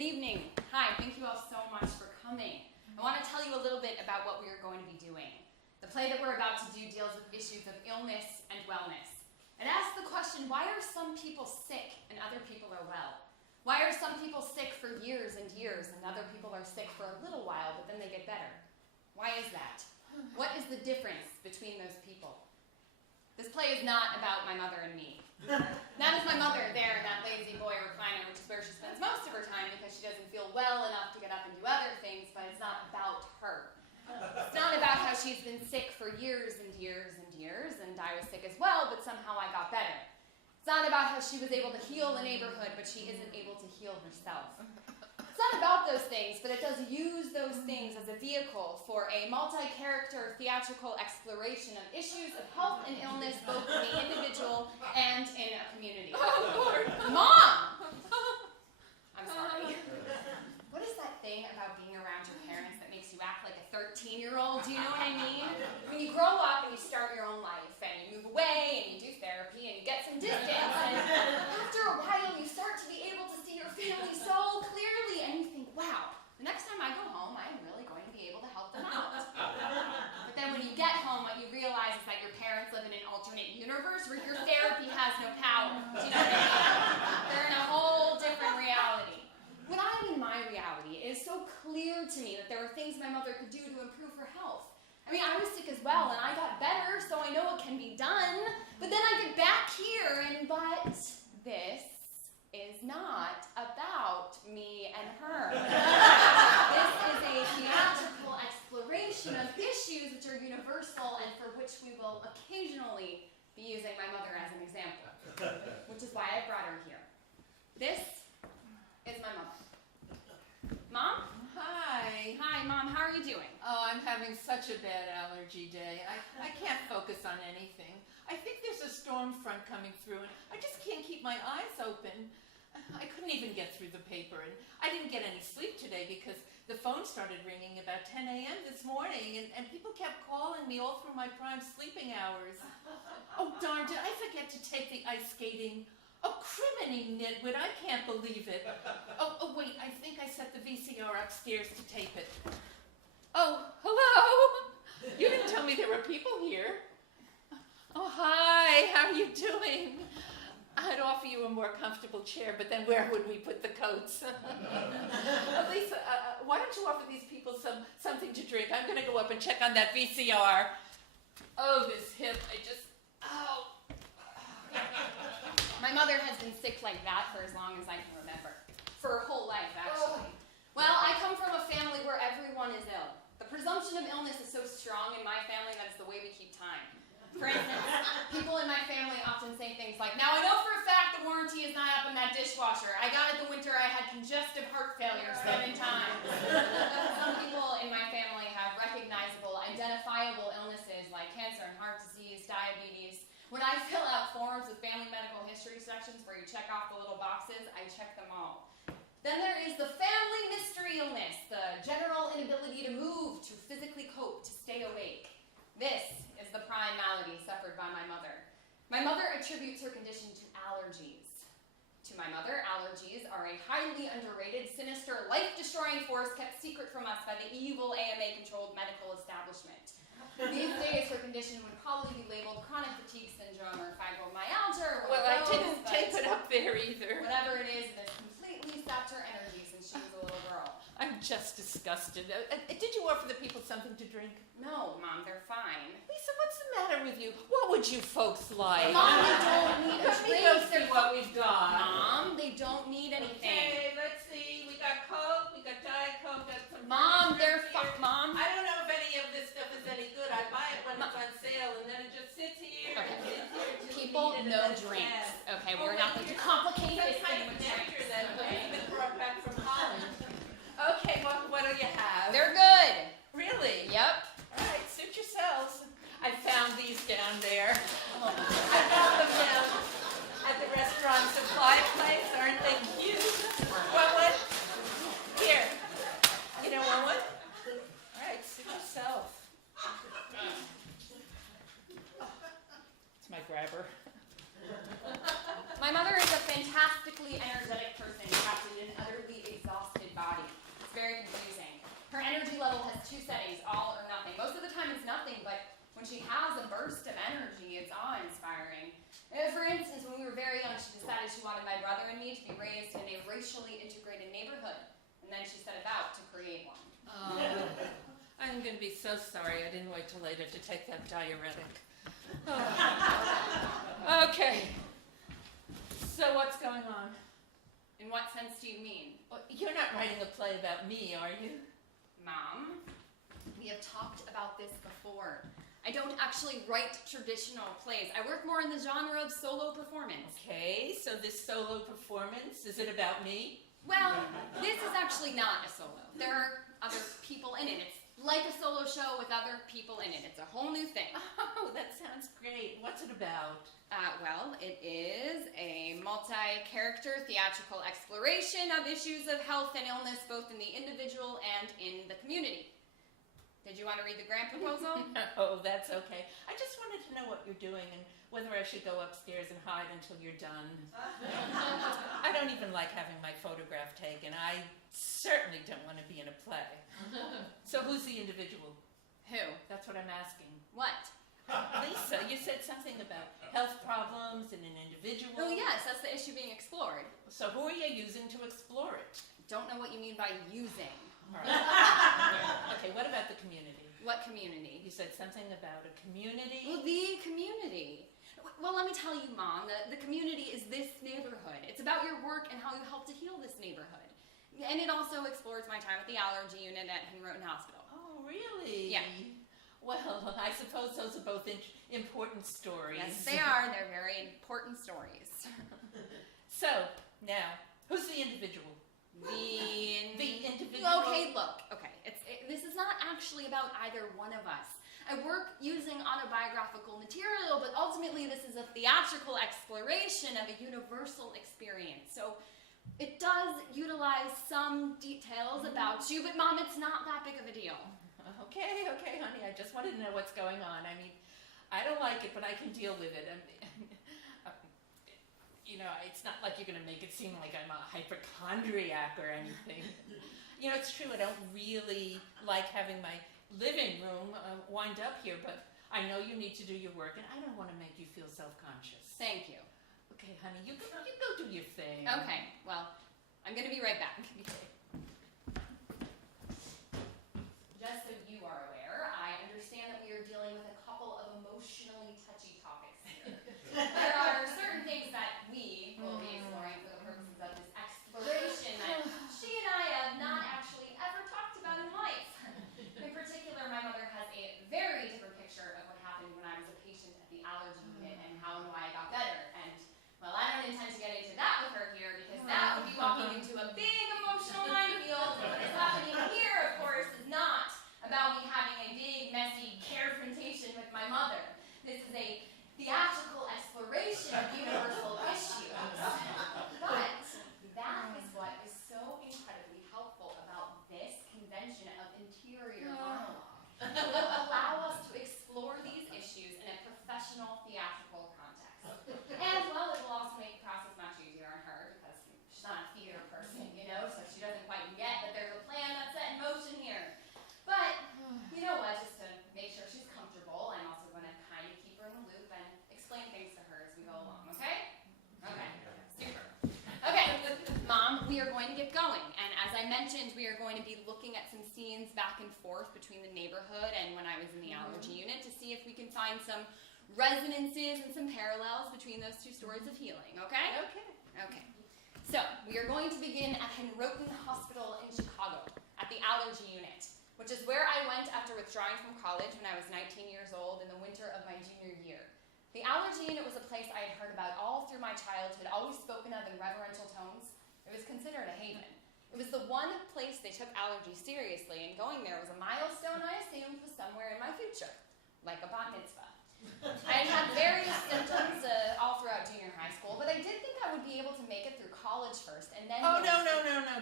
Good evening. Hi, thank you all so much for coming. I want to tell you a little bit about what we are going to be doing. The play that we're about to do deals with issues of illness and wellness. It asks the question, why are some people sick and other people are well? Why are some people sick for years and years and other people are sick for a little while but then they get better? Why is that? What is the difference between those people? This play is not about my mother and me. That is my mother there in that lazy boy recliner, which is where she spends most of her time because she doesn't feel well enough to get up and do other things, but it's not about her. It's not about how she's been sick for years and years and years, and I was sick as well, but somehow I got better. It's not about how she was able to heal the neighborhood, but she isn't able to heal herself. It's not about those things, but it does use those things as a vehicle for a multi-character theatrical exploration of issues of health and illness, both in the individual and in a community. Oh, Lord. Mom! I'm sorry. What is that thing about being around your parents that makes you act like a 13-year-old? Do you know what I mean? When you grow up and you start your own life, and you move away, and you do therapy, and you get some distance, and after a while you start to be able to see your family so clearly, and you think, wow, the next time I go home, I'm really going to be able to help them out. But then when you get home, what you realize is that your parents live in an alternate universe where your therapy has no power. Do you know what I mean? They're in a whole different reality. When I'm in my reality, it is so clear to me that there are things my mother could do to improve her health. I mean, I was sick as well, and I got better, so I know it can be done. But then I get back here, but this is not about me and her. This is a theatrical exploration of issues which are universal and for which we will occasionally be using my mother as an example, which is why I brought her here. This is my mother. Mom? Hi. Hi, Mom. How are you doing? Oh, I'm having such a bad allergy day. I can't focus on anything. I think there's a storm front coming through, and I just can't keep my eyes open. I couldn't even get through the paper, and I didn't get any sleep today because the phone started ringing about 10 a.m. this morning, and people kept calling me all through my prime sleeping hours. Oh, darn, did I forget to take the ice skating? Oh, criminy nitwit, I can't believe it. Oh, wait, I think I set the VCR upstairs to tape it. Oh, hello? You didn't tell me there were people here. Oh, hi, how are you doing? I'd offer you a more comfortable chair, but then where would we put the coats? Lisa, why don't you offer these people something to drink? I'm going to go up and check on that VCR. Oh, this hip, ow. My mother has been sick like that for as long as I can remember. For her whole life, actually. Well, I come from a family where everyone is ill. The presumption of illness is so strong in my family that it's the way we keep time. For instance, people in my family often say things like, now I know for a fact the warranty is not up in that dishwasher. I got it the winter I had congestive heart failure 7 times. Some people in my family have recognizable, identifiable illnesses like cancer and heart disease, diabetes. When I fill out forms with family medical history sections where you check off the little boxes, I check them all. Then there is the family mystery illness, the general inability to move, to physically cope, to stay awake. This is the prime malady suffered by my mother. My mother attributes her condition to allergies. To my mother, allergies are a highly underrated, sinister, life-destroying force kept secret from us by the evil AMA-controlled medical establishment. These days, her condition would probably be labeled chronic fatigue syndrome or fibromyalgia. Well, I didn't tape it up there either. Whatever it is, it has completely sapped her energy since she was a little girl. I'm just disgusted. Did you offer the people something to drink? No, Mom, they're fine. Lisa, what's the matter with you? What would you folks like? Mom, they don't need a Let me drink. go see what we've got. Mom, they don't need anything. Okay, let's see. We got Coke, we got Diet Coke, got some... Mom, they're Mom. I don't know if any of this stuff is any good. I buy it when it's on sale, and then it just sits here and sits here until People, we need it, no and then it's drinks. bad. Okay, we're not going to complicate Some this kind thing of with nectar drinks. that Elizabeth brought back from Holland. Okay, what do you have? They're good. Really? Yep. All right, suit yourselves. I found these down there. I found them down at the restaurant supply place. Aren't they cute? Want one? Here. You don't want one? All right, suit yourself. It's my grabber. My mother is a fantastically energetic person, crafted in an utterly exhausting two settings, all or nothing. Most of the time it's nothing, but when she has a burst of energy, it's awe-inspiring. For instance, when we were very young, she decided she wanted my brother and me to be raised in a racially integrated neighborhood. And then she set about to create one. Oh, I'm going to be so sorry I didn't wait till later to take that diuretic. Oh. Okay. So what's going on? In what sense do you mean? Well, you're not writing a play about me, are you? Mom, we have talked about this before. I don't actually write traditional plays. I work more in the genre of solo performance. Okay, so this solo performance, is it about me? Well, this is actually not a solo. There are other people in it. It's like a solo show with other people in it. It's a whole new thing. Oh, that sounds great. What's it about? Well, it is a multi-character theatrical exploration of issues of health and illness, both in the individual and in the community. Did you want to read the grant proposal? Oh, that's okay. I just wanted to know what you're doing and whether I should go upstairs and hide until you're done. I don't even like having my photograph taken. I certainly don't want to be in a play. So who's the individual? Who? That's what I'm asking. What? Lisa, you said something about health problems in an individual. Oh, yes, that's the issue being explored. So who are you using to explore it? Don't know what you mean by using. All right. Okay, what about the community? What community? You said something about a community. Well, the community. Well, let me tell you, Mom, the community is this neighborhood. It's about your work and how you help to heal this neighborhood. And it also explores my time at the allergy unit at Henrotin Hospital. Oh, really? Yeah. Well, I suppose those are both important stories. Yes, they are. They're very important stories. So, now, who's the individual? The individual? Okay, look. Okay, this is not actually about either one of us. I work using autobiographical material, but ultimately this is a theatrical exploration of a universal experience. So it does utilize some details about you, but Mom, it's not that big of a deal. Okay, honey, I just wanted to know what's going on. I mean, I don't like it, but I can deal with it. You know, it's not like you're going to make it seem like I'm a hypochondriac or anything. You know, it's true, I don't really like having my living room wind up here, but I know you need to do your work, and I don't want to make you feel self-conscious. Thank you. Okay, honey, you go do your thing. Okay, well, I'm going to be right back. Just so you are aware, I understand that we are dealing with a couple of emotionally touchy topics here. There are certain things that we will be exploring for the purposes of this exploration that she and I have not actually ever talked about in life. In particular, my mother has a very different picture of what happened when I was a patient at the allergy unit and how and why I got better. And, well, I don't intend to get into that with her here because that would be walking into a big emotional minefield. What is happening here, of course, is not about me having a big, messy confrontation with my mother. This is a theatrical exploration of universal issues. But that is what is so incredibly helpful about this convention of interior monologue. It will allow us to explore these issues in a professional theatrical context. And, well, it will also make the process much easier on her because she's not a theater person, you know, so she doesn't quite get that there's a plan that's set in motion here. But, you know what, just to make sure she's comfortable, I'm also going to kind of keep her in the loop and explain things to her as we go along, okay? Okay, super. Okay, Mom, we are going to get going. And as I mentioned, we are going to be looking at some scenes back and forth between the neighborhood and when I was in the allergy unit to see if we can find some resonances and some parallels between those two stories of healing, okay? Okay. So, we are going to begin at Henrotin Hospital in Chicago, at the allergy unit, which is where I went after withdrawing from college when I was 19 years old in the winter of my junior year. The allergy unit was a place I had heard about all through my childhood, always spoken of in reverential tones. It was considered a haven. It was the one place they took allergy seriously, and going there was a milestone I assumed was somewhere in my future, like a bat mitzvah. I had had various symptoms all throughout junior high school, but I did think I would be able to make it through college first, and then... Oh, no.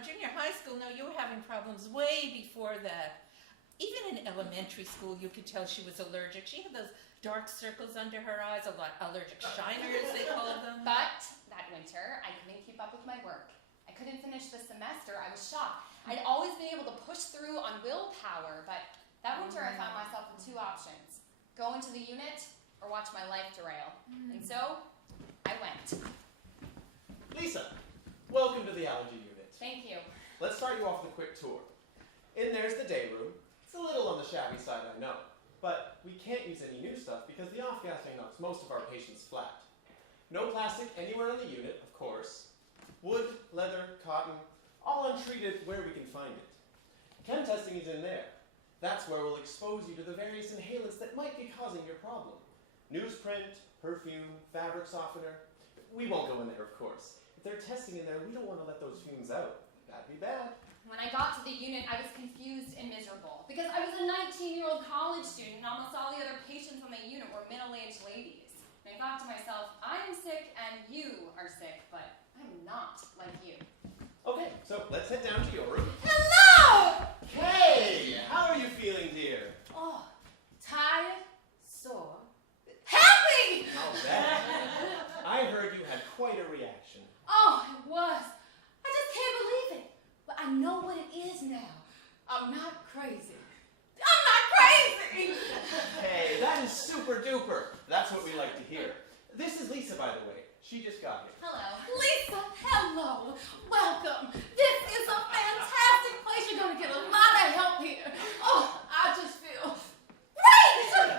Junior high school, no, you were having problems way before that. Even in elementary school, you could tell she was allergic. She had those dark circles under her eyes, allergic shiners, they called them. But that winter, I couldn't keep up with my work. I couldn't finish the semester. I was shocked. I'd always been able to push through on willpower, but that winter I found myself with two options. Go into the unit or watch my life derail. And so, I went. Lisa, welcome to the allergy unit. Thank you. Let's start you off with a quick tour. In there's the day room. It's a little on the shabby side, I know, but we can't use any new stuff because the off-gassing knocks most of our patients flat. No plastic anywhere on the unit, of course. Wood, leather, cotton, all untreated where we can find it. Chem testing is in there. That's where we'll expose you to the various inhalants that might be causing your problem. Newsprint, perfume, fabric softener. We won't go in there, of course. If they're testing in there, we don't want to let those fumes out. That'd be bad. When I got to the unit, I was confused and miserable because I was a 19-year-old college student and almost all the other patients on the unit were middle-aged ladies. And I thought to myself, I'm sick and you are sick, but I'm not like you. Okay, so let's head down to your room. Hello! Hey, how are you feeling, dear? Oh, tired, sore, happy! I'll bet. I heard you had quite a reaction. Oh, it was. I just can't believe it. But I know what it is now. I'm not crazy. I'm not crazy! Hey, that is super duper. That's what we like to hear. This is Lisa, by the way. She just got here. Hello. Lisa, hello. Welcome. This is a fantastic place. You're going to get a lot of help here. Oh, I just feel great!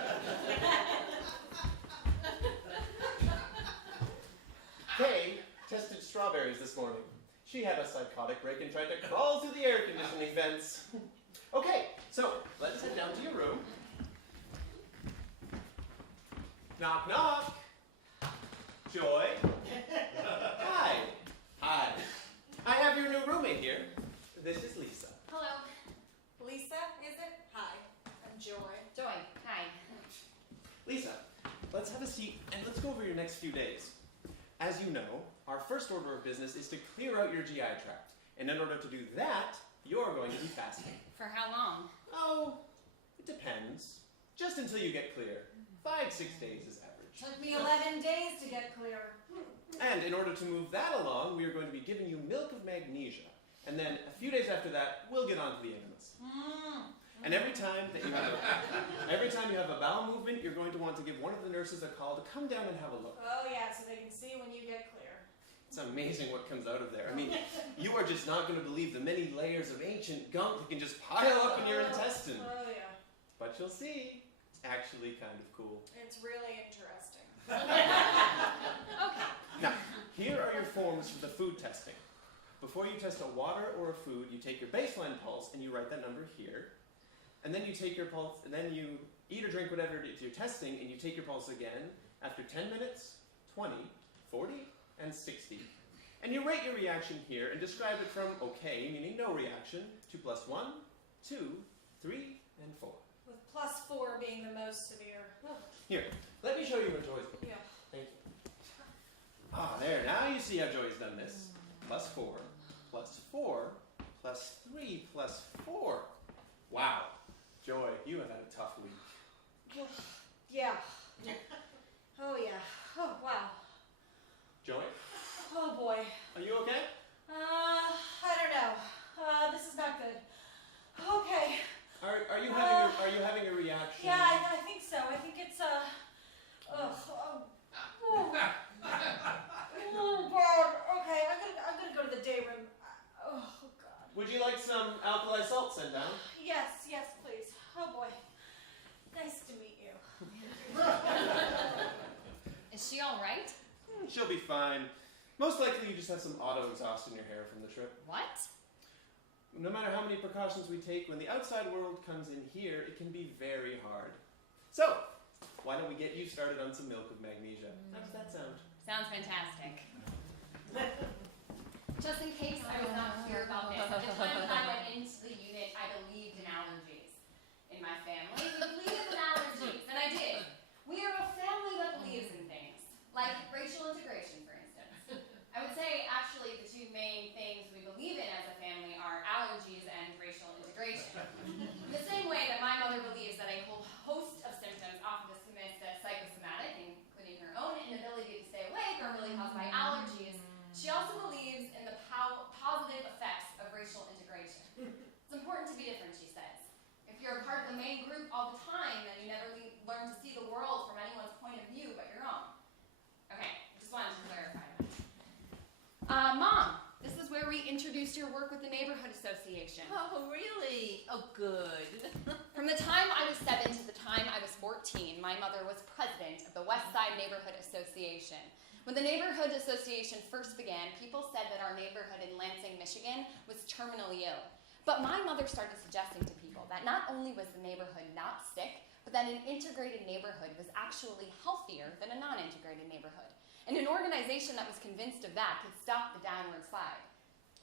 Kay tested strawberries this morning. She had a psychotic break and tried to crawl through the air conditioning vents. Okay, so let's head down to your room. Knock, knock. Joy. Hi. Hi. I have your new roommate here. This is Lisa. Hello. Lisa, is it? Hi, I'm Joy. Joy. Hi. Lisa, let's have a seat and let's go over your next few days. As you know, our first order of business is to clear out your GI tract. And in order to do that, you're going to be fasting. For how long? Oh, it depends. Just until you get clear. 5-6 days is average. Took me 11 days to get clear. And in order to move that along, we are going to be giving you milk of magnesia. And then a few days after that, we'll get on to the enemas. And every time you have a bowel movement, you're going to want to give one of the nurses a call to come down and have a look. Oh yeah, so they can see when you get clear. It's amazing what comes out of there. I mean, you are just not going to believe the many layers of ancient gunk that can just pile up in your intestine. Oh yeah. But you'll see, it's actually kind of cool. It's really interesting. Okay. Now, here are your forms for the food testing. Before you test a water or a food, you take your baseline pulse and you write that number here. And then you take your pulse, and then you eat or drink whatever it is you're testing, and you take your pulse again after 10 minutes, 20, 40, and 60. And you rate your reaction here and describe it from okay, meaning no reaction, to +1, 2, 3, and 4. With +4 being the most severe. Oh, Here, let me show you what Joy's book. yeah. Thank you. Ah, there, now you see how Joy's done this. +4, +4, +3, +4. Wow. Joy, you have had a tough week. Yeah. Oh yeah. Oh wow. Joy, Oh boy. are you okay? I don't know. This is not good. Okay. Are you having a reaction? Yeah, I think so. I think it's oh God. Okay, I'm gonna go to the day room. Oh God. Would you like some alkali salt sent down? Yes, please. Oh boy. Nice to meet you. Is she all right? She'll be fine. Most likely you just have some auto exhaust in your hair from the trip. What? No matter how many precautions we take, when the outside world comes in here, it can be very hard. So, why don't we get you started on some milk of magnesia? How does that sound? Sounds fantastic. Just in case I was not clear about this, at the time that I went into the unit, I believed in allergies. In my family, we believed in allergies, and I did. We are a family that believes in things, like racial integration, for instance. I would say, actually, the two main things we believe in as a family are allergies and racial integration. In the same way that my mother believes that a whole host of symptoms often dismissed as psychosomatic, including her own inability to stay awake, are really caused by allergies, she also believes in the positive increased your work with the neighborhood association. Oh, really? Oh, good. From the time I was 7 to the time I was 14, my mother was president of the West Side Neighborhood Association. When the neighborhood association first began, people said that our neighborhood in Lansing, Michigan was terminally ill. But my mother started suggesting to people that not only was the neighborhood not sick, but that an integrated neighborhood was actually healthier than a non-integrated neighborhood. And an organization that was convinced of that could stop the downward slide.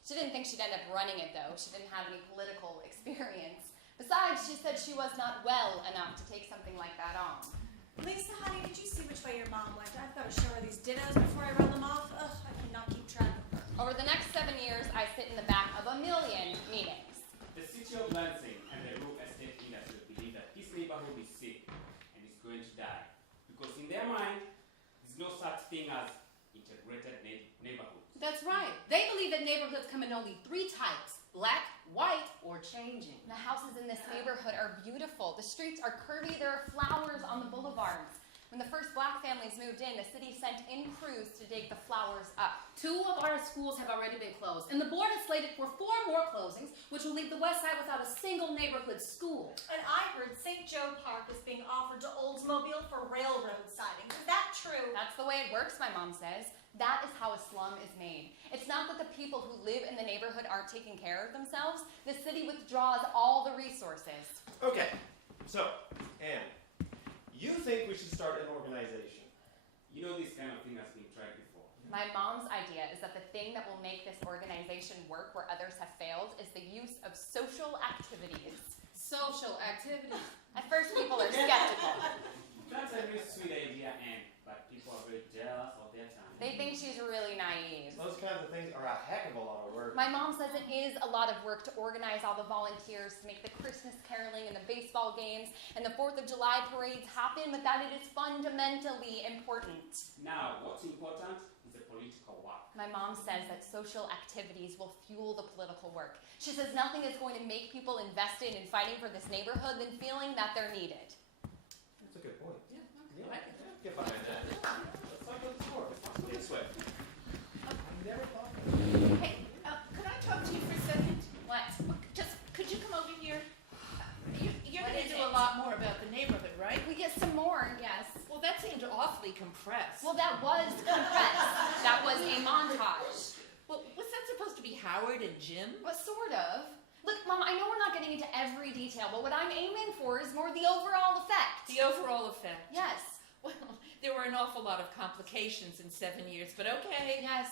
She didn't think she'd end up running it, though. She didn't have any political experience. Besides, she said she was not well enough to take something like that on. Lisa, honey, did you see which way your mom went? I've got to show her these dittos before I run them off. Ugh, I cannot keep track of her. Over the next 7 years, I sit in the back of 1 million meetings. The city of Lansing and the real estate industry believe that this neighborhood is sick and is going to die. Because in their mind, there's no such thing as integrated neighborhoods. That's right. They believe that neighborhoods come in only 3 types: black, white, or changing. The houses in this neighborhood are beautiful. The streets are curvy. There are flowers on the boulevards. When the first black families moved in, the city sent in crews to dig the flowers up. 2 of our schools have already been closed, and the board is slated for 4 more closings, which will leave the West Side without a single neighborhood school. And I heard St. Joe Park is being offered to Oldsmobile for railroad siding. Is that true? That's the way it works, my mom says. That is how a slum is made. It's not that the people who live in the neighborhood aren't taking care of themselves. The city withdraws all the resources. Okay, so, Anne, you think we should start an organization? You know this kind of thing has been tried before. My mom's idea is that the thing that will make this organization work where others have failed is the use of social activities. Social activities. At first, people are skeptical. That's a very sweet idea, Anne, but people are very jealous of their time. They think she's really naive. Those kinds of things are a heck of a lot of work. My mom says it is a lot of work to organize all the volunteers, to make the Christmas caroling and the baseball games and the 4th of July parades happen, but that it is fundamentally important. Now, what's important is the political work. My mom says that social activities will fuel the political work. She says nothing is going to make people invested in fighting for this neighborhood than feeling that they're needed. That's a good point. Yeah, I can get behind that. Let's talk about the store. Let's talk this way. I never thought of that. Hey, could I talk to you for a second? What? Just, could you come over here? You're What going is to do it? a lot more about the neighborhood, right? We get some more, yes. Well, that seemed awfully compressed. Well, that was compressed. That was a montage. Well, was that supposed to be Howard and Jim? But sort of. Look, Mom, I know we're not getting into every detail, but what I'm aiming for is more the overall effect. The overall effect. Yes. Well, there were an awful lot of complications in 7 years, but okay. Yes.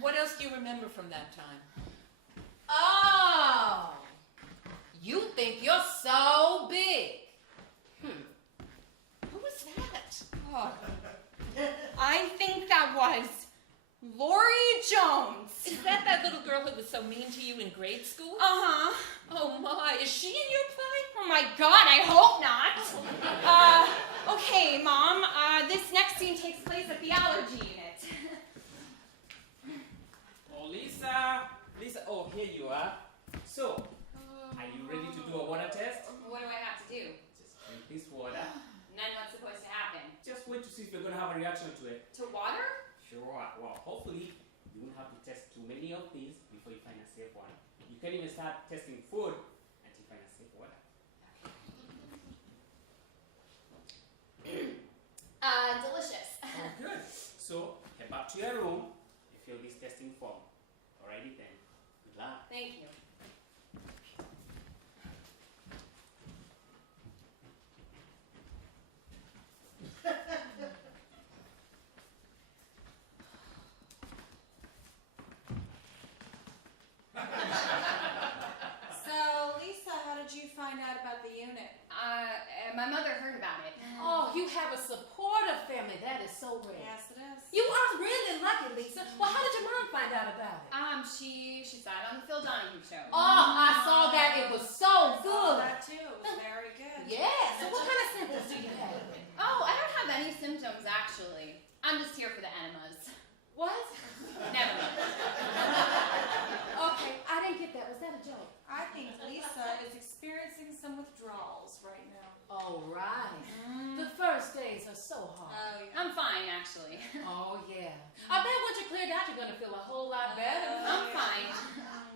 What else do you remember from that time? Oh! You think you're so big. Who was that? Oh. I think that was Lori Jones. Is that little girl who was so mean to you in grade school? Uh-huh. Oh my, is she in your play? Oh my God, I hope not. Okay, Mom, this next scene takes place at the allergy unit. Oh, Lisa! Lisa, oh, here you are. So, are you ready to do a water test? What do I have to do? Just drink this water. And then what's supposed to happen? Just wait to see if you're going to have a reaction to it. To water? Sure. Well, hopefully, you won't have to test too many of these before you find a safe one. You can even start testing food until you find a safe water. Delicious. Oh, good. So, head back to your room and fill this testing form. Alrighty then. Good luck. Thank you. So, Lisa, how did you find out about the unit? My mother heard about it. Oh, you have a supportive family. That is so rare. Yes, it is. You are really lucky, Lisa. Well, how did your mom find out about it? She sat on the Phil Donahue show. Oh, I saw that. It was so Saw good. that too. It was very good. Yeah. So what kind of symptoms do you have? Oh, I don't have any symptoms, actually. I'm just here for the enemas. What? Never mind. Okay, I didn't get that. Was that a joke? I think Lisa is experiencing some withdrawals right now. Oh, right. The first days are so hard. Oh, yeah. I'm fine, actually. Oh, yeah. I bet once you're cleared out, you're going to feel a whole lot better. I'm fine.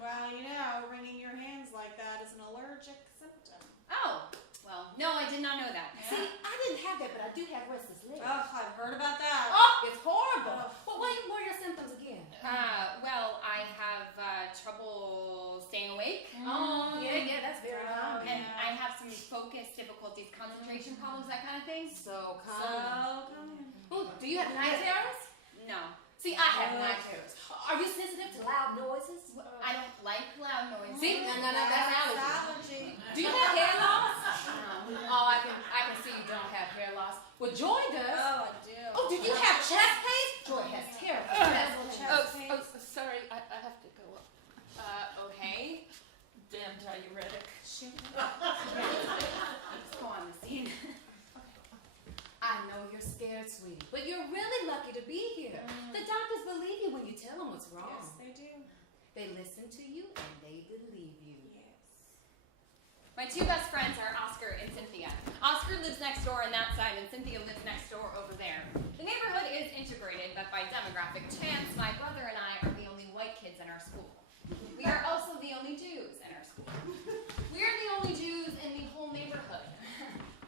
Well, you know, wringing your hands like that is an allergic symptom. Oh, well, no, I did not know that. See, I didn't have that, but I do have restless legs. Oh, I've heard about that. Oh, it's horrible. Well, what are your symptoms again? Well, I have trouble staying awake. Oh, yeah, that's very common. And I have some focus difficulties, concentration problems, that kind of thing. So So, common. come Ooh, do you have night terrors? No, See, I have night terrors. Are you sensitive to loud noises? I don't like loud noises. See, no, that's allergy. allergy. Do you have hair loss? No. Oh, I can see you don't have hair loss. Well, Joy does. Oh, I do. Oh, do you have chest pain? Joy has terrible chest pain. Oh, sorry, I have to go up. Okay. Damn diuretic. Let's go on the scene. I know you're scared, sweetie, but you're really lucky to be here. The doctors believe you when you tell them what's wrong. Yes, they do. They listen to you and they believe you. Yes. My two best friends are Oscar and Cynthia. Oscar lives next door on that side, and Cynthia lives next door over there. The neighborhood is integrated, but by demographic chance, my brother and I are the only white kids in our school. We are also the only Jews in our school. We are the only Jews in the whole neighborhood.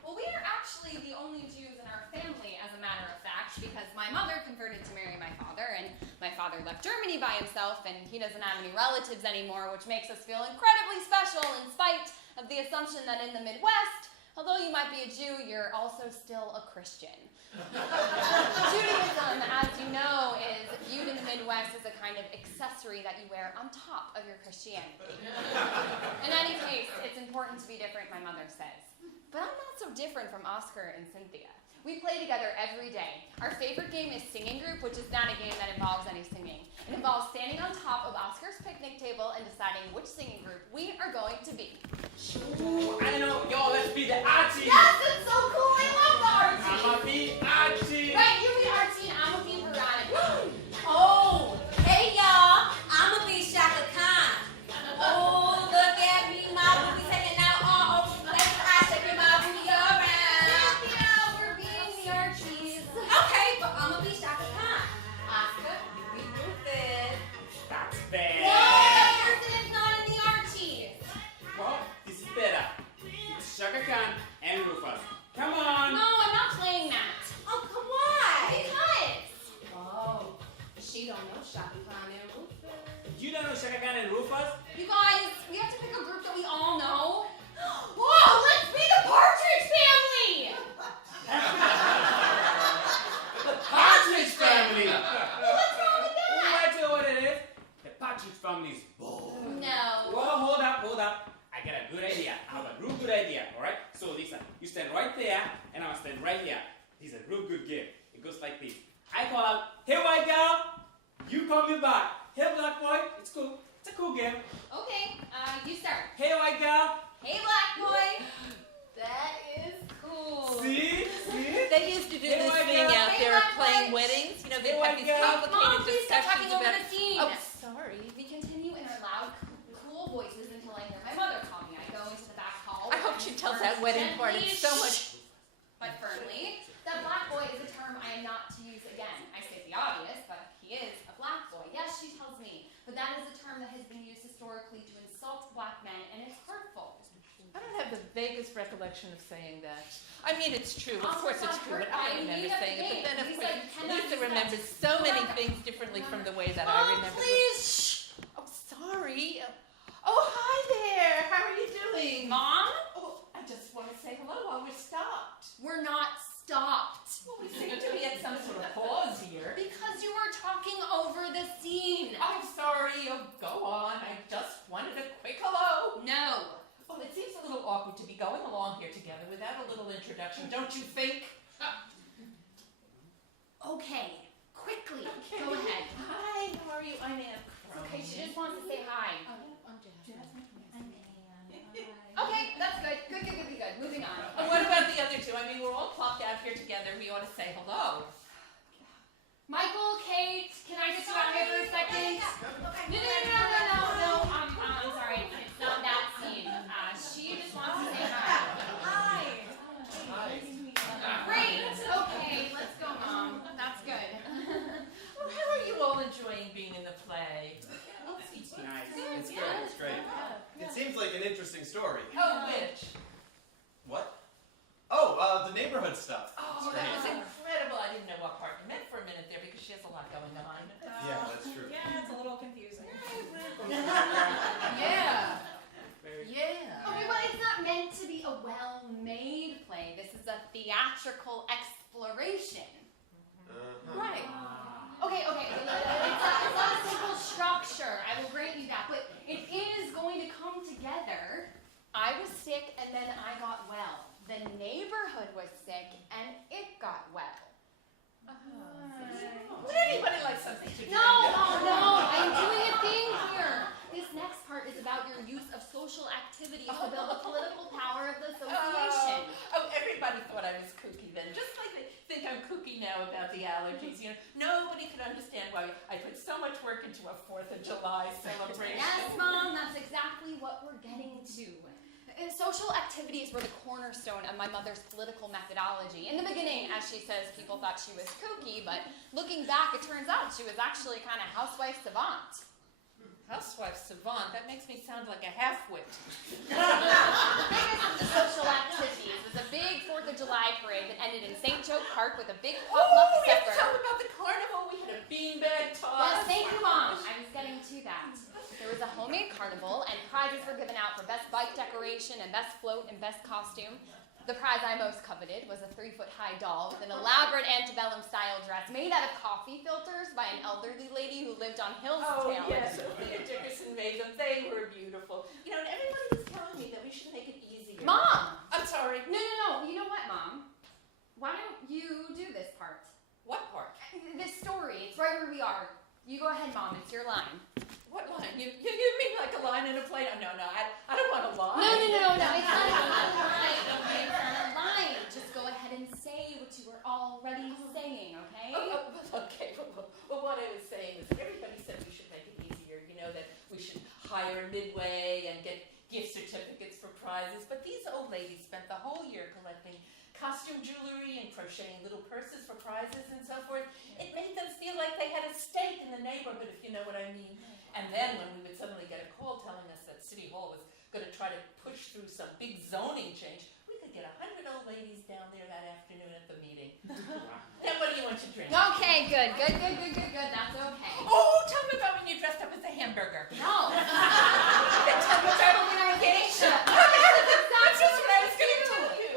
Well, we are actually the only Jews in our family, as a matter of fact, because my mother converted to marry my father, and my father left Germany by himself, and he doesn't have any relatives anymore, which makes us feel incredibly special in spite of the assumption that in the Midwest, although you might be a Jew, you're also still a Christian. Judaism, as you know, is viewed in the Midwest as a kind of accessory that you wear on top of your Christianity. In any case, it's important to be different, my mother says. But I'm not so different from Oscar and Cynthia. We play together every day. Our favorite game is Singing Group, which is not a game that involves any singing. It involves standing on top of Oscar's picnic table and deciding which singing group we are going to be. I know, yo, let's be the Archie. Yes, it's so cool! I love the art team! I'ma be Archie. Right, you be Archie and I'm gonna be Veronica. Oh, hey y'all, I'ma be Shaka Khan. Oh, look at me, my booty taking out all over the place. I shaking my booty around. Cynthia, we're being the Archies. Okay, but I'ma be Shaka Khan. Oscar, you be Rufus. That's fair. Yes, it's not in the Archies. Well, this is better. It's Shaka Khan and Rufus. Come on. No, I'm not playing that. Oh, come on. Because. Oh, she don't know Shaka Khan and Rufus. You don't know Shaka Khan and Rufus? You guys, we have to pick a group that we all know. Whoa, let's be the Partridge Family! The Partridge Family. What's wrong with Oh, that? I tell you what it is. The Partridge Family is boring. No. Whoa, hold up. I got a good idea. I have a real good idea, alright? So Lisa, you stand right there, and I'll stand right here. This is a real good game. It goes like this. I call out, hey white girl, you call me back. Hey black boy, it's cool. It's a cool game. Okay, you start. Hey white girl. Hey, black boy. That is cool. See? They used to do Hey, this white thing girl. out Hey, there white of playing boy. weddings. You know, Hey, they'd white have these girl. complicated Mom, please stop discussions talking over about. the scene. Oh, sorry. We continue in our loud, cool voices until I hear my mother call me. I go into the back hall. I hope she tells that wedding party so much. But firmly, that black boy is a term I am not to use again. I state the obvious, but he is a black boy. Yes, she tells me, but that is a term that has been used historically to insult black men, and it's hurtful. I don't have the vaguest recollection of saying that. I mean, it's true. Of Also, course, it's it's true. But not I hurt. remember Lisa, saying it. But then, of Lisa, course, you cannot Lisa use that. remembers so many things differently from the way that I Mom, remember. please, shh. Oh, sorry. Oh, hi there. How are you doing? Mom, Oh, I just want to say hello while we're stopped. we're not stopped. Well, we seem to be at some sort of pause here. Because you were talking over the scene. I'm sorry. Oh, go on. I just wanted a quick hello. No. Well, it seems a little awkward to be going along here together without a little introduction, don't you think? Okay, quickly, go ahead. Hi, how are you? I'm Anne. Okay, she just wants to say hi. I'm Jasmine. Okay, that's good. Good. Moving on. And what about the other two? I mean, we're all plopped out here together. We ought to say hello. Michael, Kate, can I get you out here for a second? No. I'm sorry. It's not that scene. She just wants to say hi. Great. Okay, let's go, Mom. That's good. Well, how are you all enjoying being in the play? Nice. It's It's good. good. interesting story. Oh, which? What? Oh, the neighborhood stuff. Oh, that was incredible. I didn't know what part you meant for a minute there because she has a lot going on. Yeah, that's true. Yeah, it's a little confusing. Yeah. Yeah. Okay, well, it's not meant to be a well-made play. This is a theatrical exploration. Right. Okay, it's not a simple structure. I will grant you that, but it is going to come together. I was sick and then I got well. The neighborhood was sick and it got well. Would anybody like something to drink? No, I'm doing a thing here. This next part is about your use of social activities to build the political power of the association. Oh, everybody thought I was kooky then. Just like they think I'm kooky now about the allergies. You know, nobody could understand why I put so much work into a 4th of July celebration. Yes, Mom, that's exactly what we're getting to. Social activities were the cornerstone of my mother's political methodology. In the beginning, as she says, people thought she was kooky, but looking back, it turns out she was actually kind of housewife savant. Housewife savant, that makes me sound like a half-wit. The biggest of the social activities was a big 4th of July parade that ended in St. Joe Park with a big potluck Oh, you have to supper. tell me about the carnival. We had a beanbag Yes, toss. thank you, Mom. I was getting to that. There was a homemade carnival, and prizes were given out for best bike decoration and best float and best costume. The prize I most coveted was a 3-foot-high doll with an elaborate antebellum-style dress made out of coffee filters by an elderly lady who lived on Hillsdale. Oh, yes, Sophia Dickerson made them. They were beautiful. You know, and everybody was telling me that we should make it easier. Mom! I'm sorry. No. You know what, Mom? Why don't you do this part? What part? This story. It's right where we are. You go ahead, Mom. It's your line. What line? You mean like a line in a play? Oh, no, I don't want a line. No. It's not a line. Okay, it's not a line. Just go ahead and say what you were already saying, okay? Okay. Well, what I was saying is everybody said we should make it easier. You know, that we should hire Midway and get gift certificates for prizes. But these old ladies spent the whole year collecting costume jewelry and crocheting little purses for prizes and so forth. It made them feel like they had a stake in the neighborhood, if you know what I mean. And then when we would suddenly get a call telling us that City Hall was going to try to push through some big zoning change, we could get 100 old ladies down there that afternoon at the meeting. Then what do you want to drink? Okay, good. That's okay. Oh, tell me about when you dressed up as a hamburger. No. Then tell me about when you were engaged. Geisha. That's just what I was going to tell you.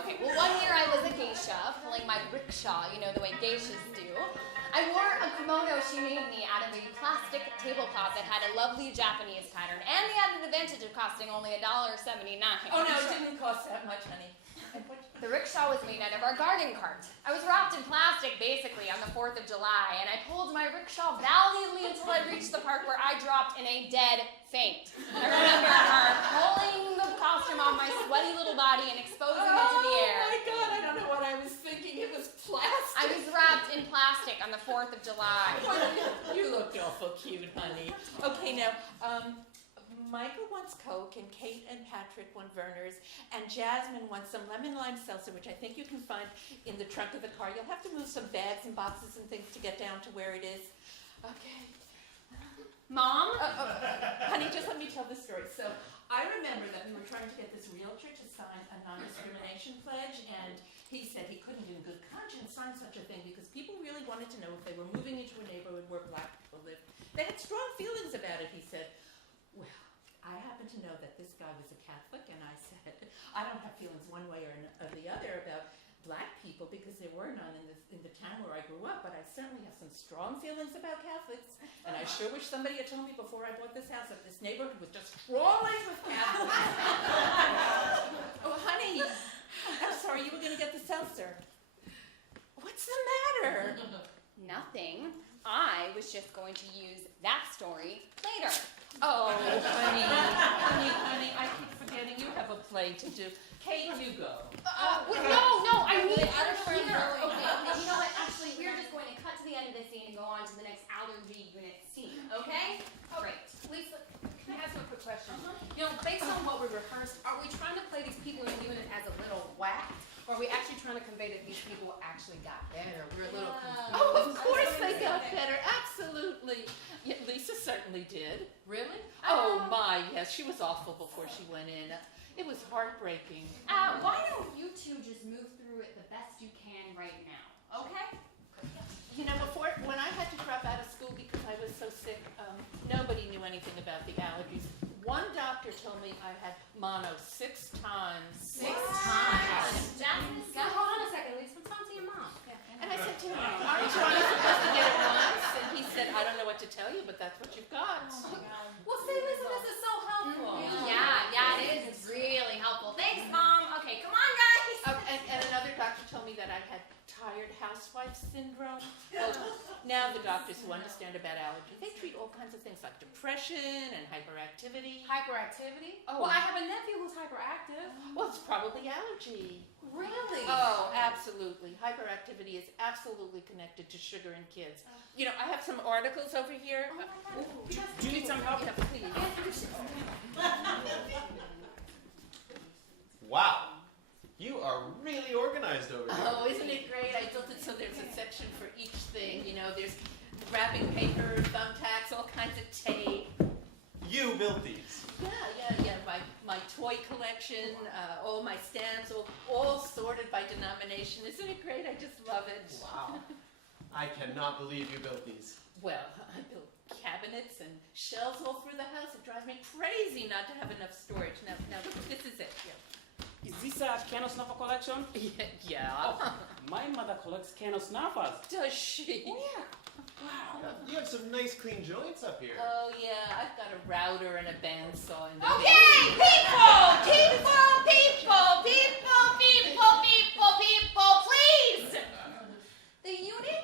Okay, well, one year I was a geisha, pulling my rickshaw, you know, the way geishas do. I wore a kimono she made me out of a plastic tablecloth that had a lovely Japanese pattern, and the added advantage of costing only $1.79. Oh, no, it didn't cost that much, honey. The rickshaw was made out of our garden cart. I was wrapped in plastic, basically, on the 4th of July, and I pulled my rickshaw valiantly until I reached the park where I dropped in a dead faint. I remember her pulling the costume off my sweaty little body and exposing it to the air. Oh, my God, I don't know what I was thinking. It was plastic. I was wrapped in plastic on the 4th of July. You looked awful cute, honey. Okay, now, Michael wants Coke, and Kate and Patrick want Werner's, and Jasmine wants some lemon lime seltzer, which I think you can find in the trunk of the car. You'll have to move some bags and boxes and things to get down to where it is. Okay. Mom? Honey, just let me tell this story. So I remember that we were trying to get this realtor to sign a non-discrimination pledge, and he said he couldn't in good conscience sign such a thing because people really wanted to know if they were moving into a neighborhood where black people lived. They had strong feelings about it, he said. Well, I happen to know that this guy was a Catholic, and I said, I don't have feelings one way or the other about black people because there were none in the town where I grew up, but I certainly have some strong feelings about Catholics, and I sure wish somebody had told me before I bought this house that this neighborhood was just crawling with Catholics. Oh, honey, I'm sorry, you were going to get the seltzer. What's the matter? Nothing. I was just going to use that story later. Oh, honey, I keep forgetting you have a play to do. Kate, you go. Wait, no, I need Out of her here. frame, Okay, you know what? Actually, we're just going to cut to the end of the scene and go on to the next allergy unit scene, okay? Great. Lisa, can I ask you a quick question? You know, based on what we rehearsed, are we trying to play these people in the unit as a little whack? Or are we actually trying to convey that these people actually got better? We're a little confused. Oh, of course they got better. Absolutely. Yeah, Lisa certainly certainly did. Really? Oh my, yes, she was awful before she went in. It was heartbreaking. Why don't you two just move through it the best you can right now, okay? You know, when I had to drop out of school because I was so sick, nobody knew anything about the allergies. One doctor told me I had mono 6 times. 6 times. God, hold on a second, Lisa. What's wrong to your mom? And I said to him, aren't you only supposed to get it once? And he said, I don't know what to tell you, but that's what you've got. Well, see, Lisa, this is so helpful. Yeah, it is. It's really helpful. Thanks, Mom. Okay, come on, guys. And another doctor told me that I had tired housewife syndrome. Well, now the doctors who understand about allergy, they treat all kinds of things like depression and hyperactivity. Hyperactivity? Oh. Well, I have a nephew who's hyperactive. Well, it's probably allergy. Really? Oh, absolutely. Hyperactivity is absolutely connected to sugar in kids. You know, I have some articles over here. Do you need some help? Yeah, please. Wow. You are really organized over here. Oh, isn't it great? I built it so there's a section for each thing. You know, there's wrapping paper, thumbtacks, all kinds of tape. You built these. Yeah. My toy collection, all my stamps, all sorted by denomination. Isn't it great? I just love it. Wow. I cannot believe you built these. Well, I built cabinets and shelves all through the house. It drives me crazy not to have enough storage. Now, this is it. Is this a can of snuffer collection? Yeah. My mother collects can of snuffers. Does she? Wow. You have some nice clean joints up here. Oh, yeah. I've got a router and a bandsaw in the Okay, people, please. The unit.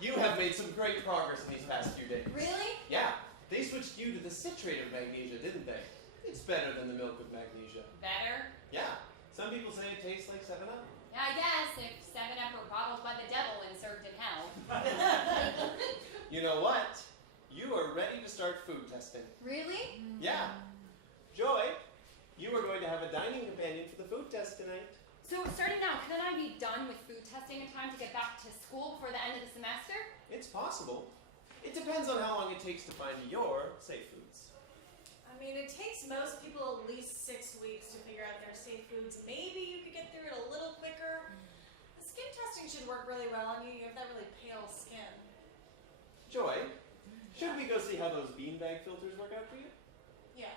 You have made some great progress in these past few days. Really? Yeah. They switched you to the citrate of magnesia, didn't they? It's better than the milk of magnesia. Better? Yeah. Some people say it tastes like 7-Up. Yeah, I guess if 7-Up were bottled by the devil and served in hell. You know what? You are ready to start food testing. Really? Yeah. Joy, you are going to have a dining companion for the food test tonight. So starting now, couldn't I be done with food testing in time to get back to school before the end of the semester? It's possible. It depends on how long it takes to find your safe foods. I mean, it takes most people at least 6 weeks to figure out their safe foods. Maybe you could get through it a little quicker. The skin testing should work really well on you. You have that really pale skin. Joy, should we go see how those beanbag filters work out for you? Yeah.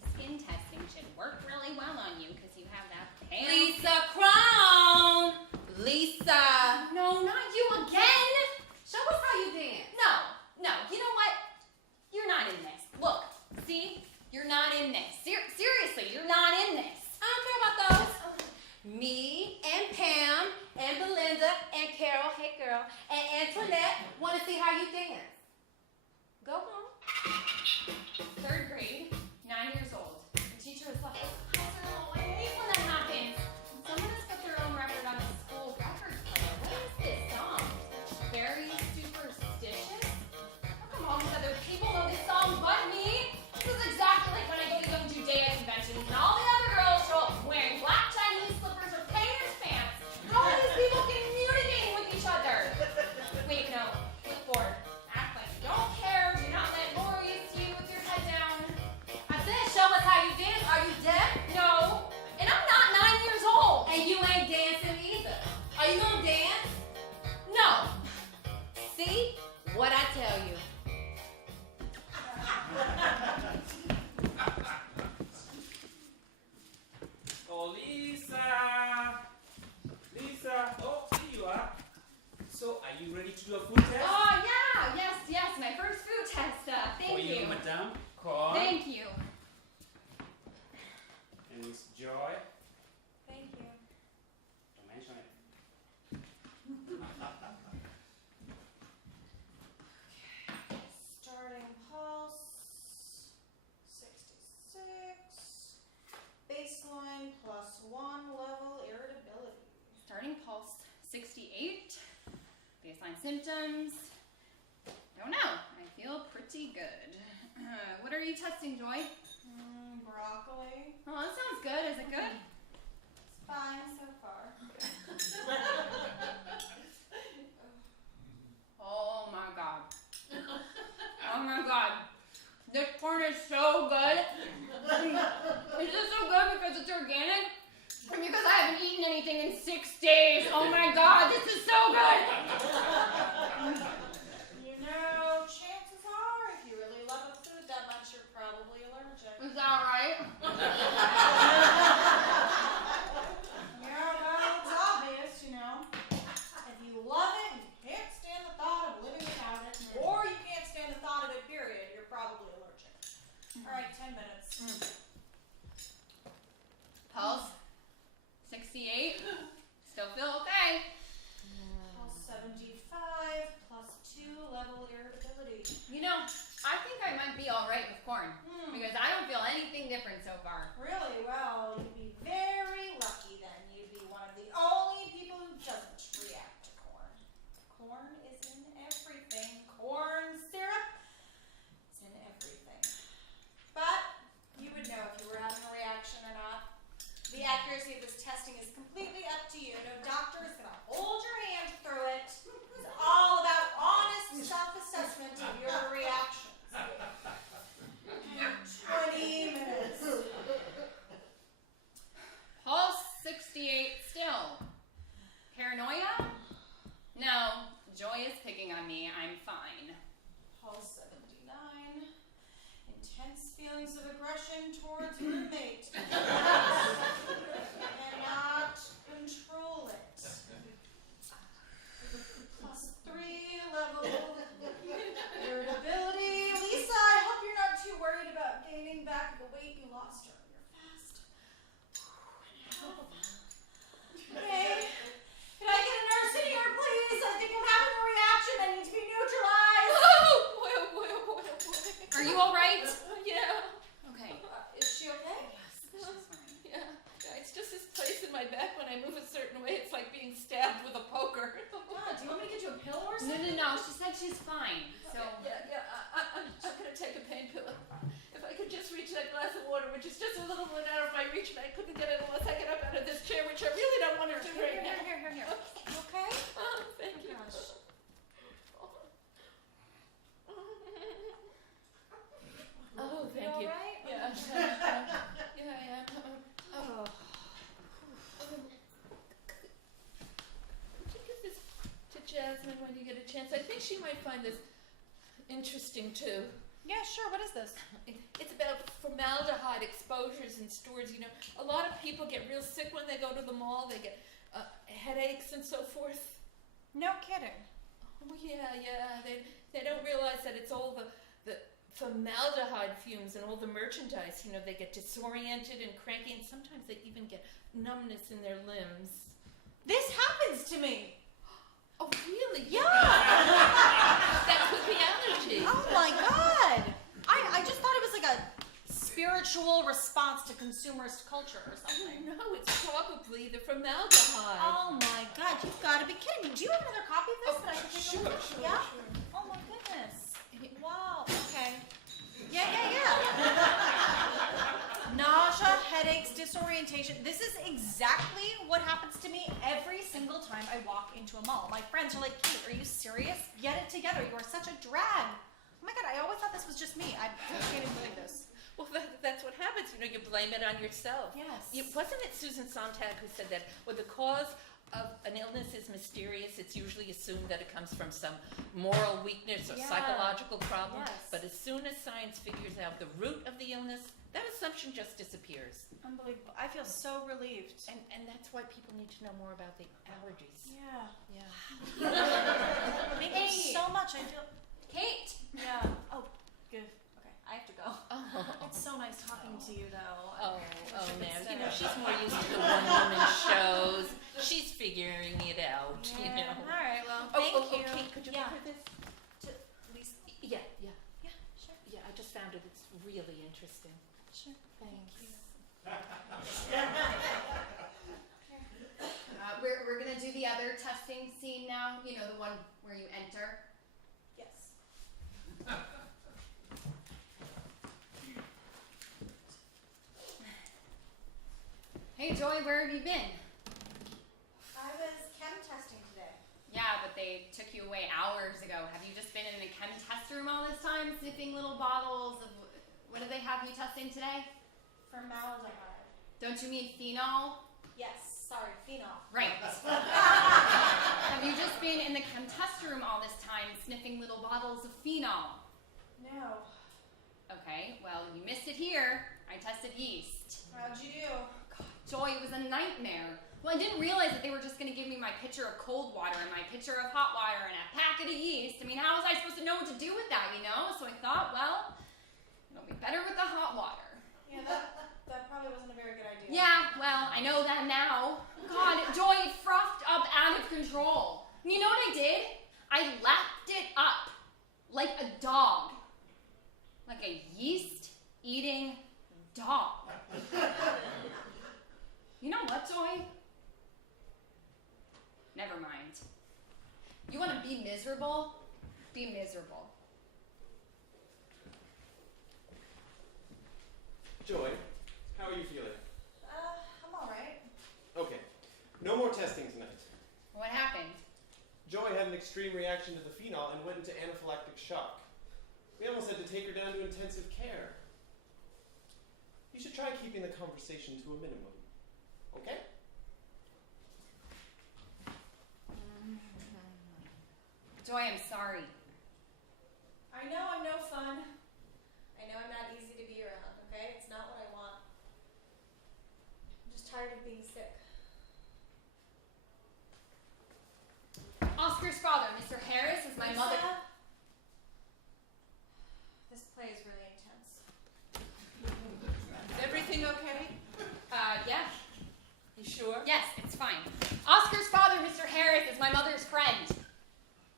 The skin testing should work really well on you because you have that pale. Lisa Crown! Lisa! No, not you again! Show us how you dance. No, you know what? You're not in this. Look, see? You're not in this. Seriously, you're not in this. I don't care about those. Me and Pam and Belinda and Carol, hey girl, and Antoinette want to see how you dance. Go on. 3rd grade, 9 years old. The teacher was like, I hate when that happens. Someone has put their own record on the school record player. What is this song? Very superstitious? How come all these other people know this song but me? This is exactly like when I go to Young Judea conventions and all the other girls show up wearing black Chinese slippers or painter's pants. How are these people communicating with each other? Wait, no. Look forward. Act like you don't care. Do not let Lori see you with your head down. I said, show us how you dance. Are you deaf? No. And I'm not 9 years old. And you ain't dancing either. Are you gonna dance? No. See what I tell you. Oh, Lisa! Lisa! Oh, here you are. So, are you ready to do a food test? Oh, yeah. Yes. My first food test. Thank For you. madam. Corn. Thank you. And Miss Joy. Thank you. Don't mention it. Starting pulse 66. Baseline +1 level irritability. Starting pulse 68. Baseline symptoms. Don't know. I feel pretty good. What are you testing, Joy? Broccoli. Oh, that sounds good. Is it good? It's fine so far. Oh my god. Oh my god. This corn is so good. It's just so good because it's organic and because I haven't eaten anything in 6 days. Oh my god, this is so good. You know, chances are, if you really love a food that much, you're probably allergic. Is that right? Yeah, well, it's obvious, you know. If you love it and you can't stand the thought of living without it, or you can't stand the thought of it, period, you're probably allergic. All right, 10 minutes. Pulse 68. Still feel okay. Pulse 75 plus 2 level irritability. You know, I think I might be all right with corn because I don't feel anything different so far. Really? Well, you'd be very lucky then. You'd be one of the only people who doesn't react to corn. Corn is in everything. Corn syrup is in everything. But you would know if you were having a reaction or not. The accuracy of this testing is completely up to you. No doctor is going to hold your hand through it. It's all about honest self-assessment of your reactions. 20 minutes. Pulse 68 still. Paranoia? No. Joy is picking on me. I'm fine. Pulse 79. Intense feelings of aggression towards roommate. Cannot control it. Plus 3 level irritability. Lisa, I hope you're not too worried about gaining back the weight you lost during your fast. Okay. Can I get a nurse in here, please? I think I'm having a reaction. I need to be neutralized. Boy, oh boy, oh boy, oh boy. Are you all right? Yeah. Okay. Is she okay? She's fine. Yeah, it's just this place in my back when I move a certain way, it's like being stabbed with a poker. Do you want me to get you a pill or No, something? no, no. She said she's fine. So. I'm gonna take a painkiller. If I could just reach that glass of water, which is just a little bit out of my reach, and I couldn't get it unless I get up out of this chair, which I really don't want to do right now. Here. You okay? Oh, thank you. Gosh. Oh, You thank you. all right? Yeah, yeah, I am. Oh. Would you give this to Jasmine when you get a chance? I think she might find this interesting too. Yeah, sure. What is this? It's about formaldehyde exposures in stores. You know, a lot of people get real sick when they go to the mall. They get headaches and so forth. No kidding. Oh yeah. They don't realize that it's all the formaldehyde fumes and all the merchandise. You know, they get disoriented and cranky, and sometimes they even get numbness in their limbs. This happens to me. Oh really? Yeah. That could be allergy. Oh my God. I just thought it was like a spiritual response to consumerist culture or something. No, it's probably the formaldehyde. Oh my God, you've got to be kidding me. Do you have another copy of this that I can take a look at? Sure. Yeah? Oh my goodness. Wow, okay. Yeah. Nausea, headaches, disorientation. This is exactly what happens to me every single time I walk into a mall. My friends are like, Kate, are you serious? Get it together. You are such a drag. Oh my God, I always thought this was just me. I can't even believe this. Well, that's what happens. You know, you blame it on yourself. Yes. Wasn't it Susan Sontag who said that when the cause of an illness is mysterious, it's usually assumed that it comes from some moral weakness or Yeah. psychological problem. Yes. But as soon as science figures out the root of the illness, that assumption just disappears. Unbelievable. I feel so relieved. And that's why people need to know more about the allergies. Yeah. Yeah. Thank Hey. you so much. I feel. Kate. Yeah. Oh, good. Okay, I have to go. Oh. It's so nice talking to you, though. Oh, now, you know, she's more used to the one-woman shows. She's figuring it out, you know. All right. Well, Oh, thank you. Kate, could you Yeah. give her this? To Lisa. Yeah. Yeah. Sure. Yeah, I just found it. It's really interesting. Sure. Thanks. We're gonna do the other better testing scene now? You know, the one where you enter? Yes. Hey, Joy, where have you been? I was chem testing today. Yeah, but they took you away hours ago. Have you just been in the chem test room all this time, sniffing little bottles of... What do they have you testing today? Formaldehyde. Don't you mean phenol? Yes, sorry, phenol. Right. Have you just been in the chem test room all this time, sniffing little bottles of phenol? No. Okay, well, you missed it here. I tested yeast. How'd you do? Joy, it was a nightmare. Well, I didn't realize that they were just going to give me my pitcher of cold water and my pitcher of hot water and a packet of yeast. I mean, how was I supposed to know what to do with that, you know? So I thought, well, it'll be better with the hot water. Yeah, that probably wasn't a very good idea. Yeah, well, I know that now. God, Joy, it frothed up out of control. And you know what I did? I lapped it up like a dog. Like a yeast-eating dog. You know what, Joy? Never mind. You want to be miserable? Be miserable. Joy, how are you feeling? I'm alright. Okay, no more testing tonight. What happened? Joy had an extreme reaction to the phenol and went into anaphylactic shock. We almost had to take her down to intensive care. You should try keeping the conversation to a minimum, okay? Joy, I'm sorry. I know I'm no fun. I know I'm not easy to be around, okay? It's not what I want. I'm just tired of being sick. Oscar's father, Mr. Harris, is my mother. Lisa? This play is really intense. Is everything okay? Yeah. You sure? Yes, it's fine. Oscar's father, Mr. Harris, is my mother's friend.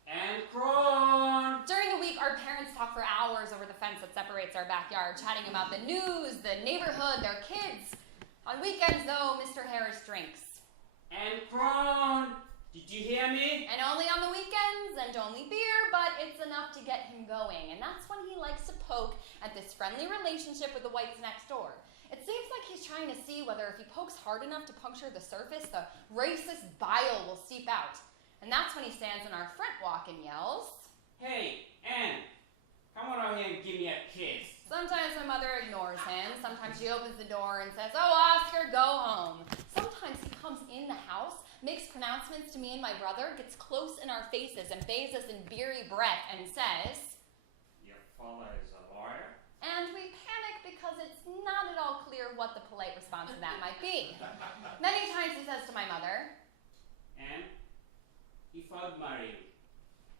And Kron! During the week, our parents talk for hours over the fence that separates our backyard, chatting about the news, the neighborhood, their kids. On weekends, though, Mr. Harris drinks. And Kron! Did you hear me? And only on the weekends, and only beer, but it's enough to get him going. And that's when he likes to poke at this friendly relationship with the whites next door. It seems like he's trying to see whether if he pokes hard enough to puncture the surface, the racist bile will seep out. And that's when he stands in our front walk and yells, Hey, Ann, come on over here and give me a kiss. Sometimes my mother ignores him. Sometimes she opens the door and says, oh, Oscar, go home. Sometimes he comes in the house, makes pronouncements to me and my brother, gets close in our faces and bathes us in beery breath and says, Your father is a lawyer? and we panic because it's not at all clear what the polite response to that might be. Many times he says to my mother, And if I'd marry you,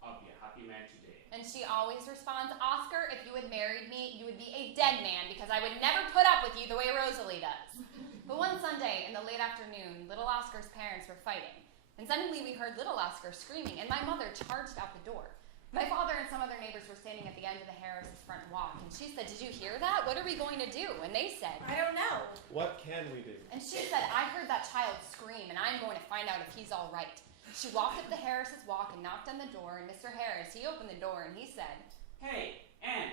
I'll be a happy man today. and she always responds, Oscar, if you had married me, you would be a dead man because I would never put up with you the way Rosalie does. But one Sunday in the late afternoon, little Oscar's parents were fighting. And suddenly we heard little Oscar screaming, and my mother charged out the door. My father and some other neighbors were standing at the end of the Harris's front walk, and she said, did you hear that? What are we going to do? And they said, I don't know. What can we do? and she said, I heard that child scream, and I'm going to find out if he's all right. She walked up the Harris's walk and knocked on the door, and Mr. Harris, he opened the door, and he said, Hey, Ann,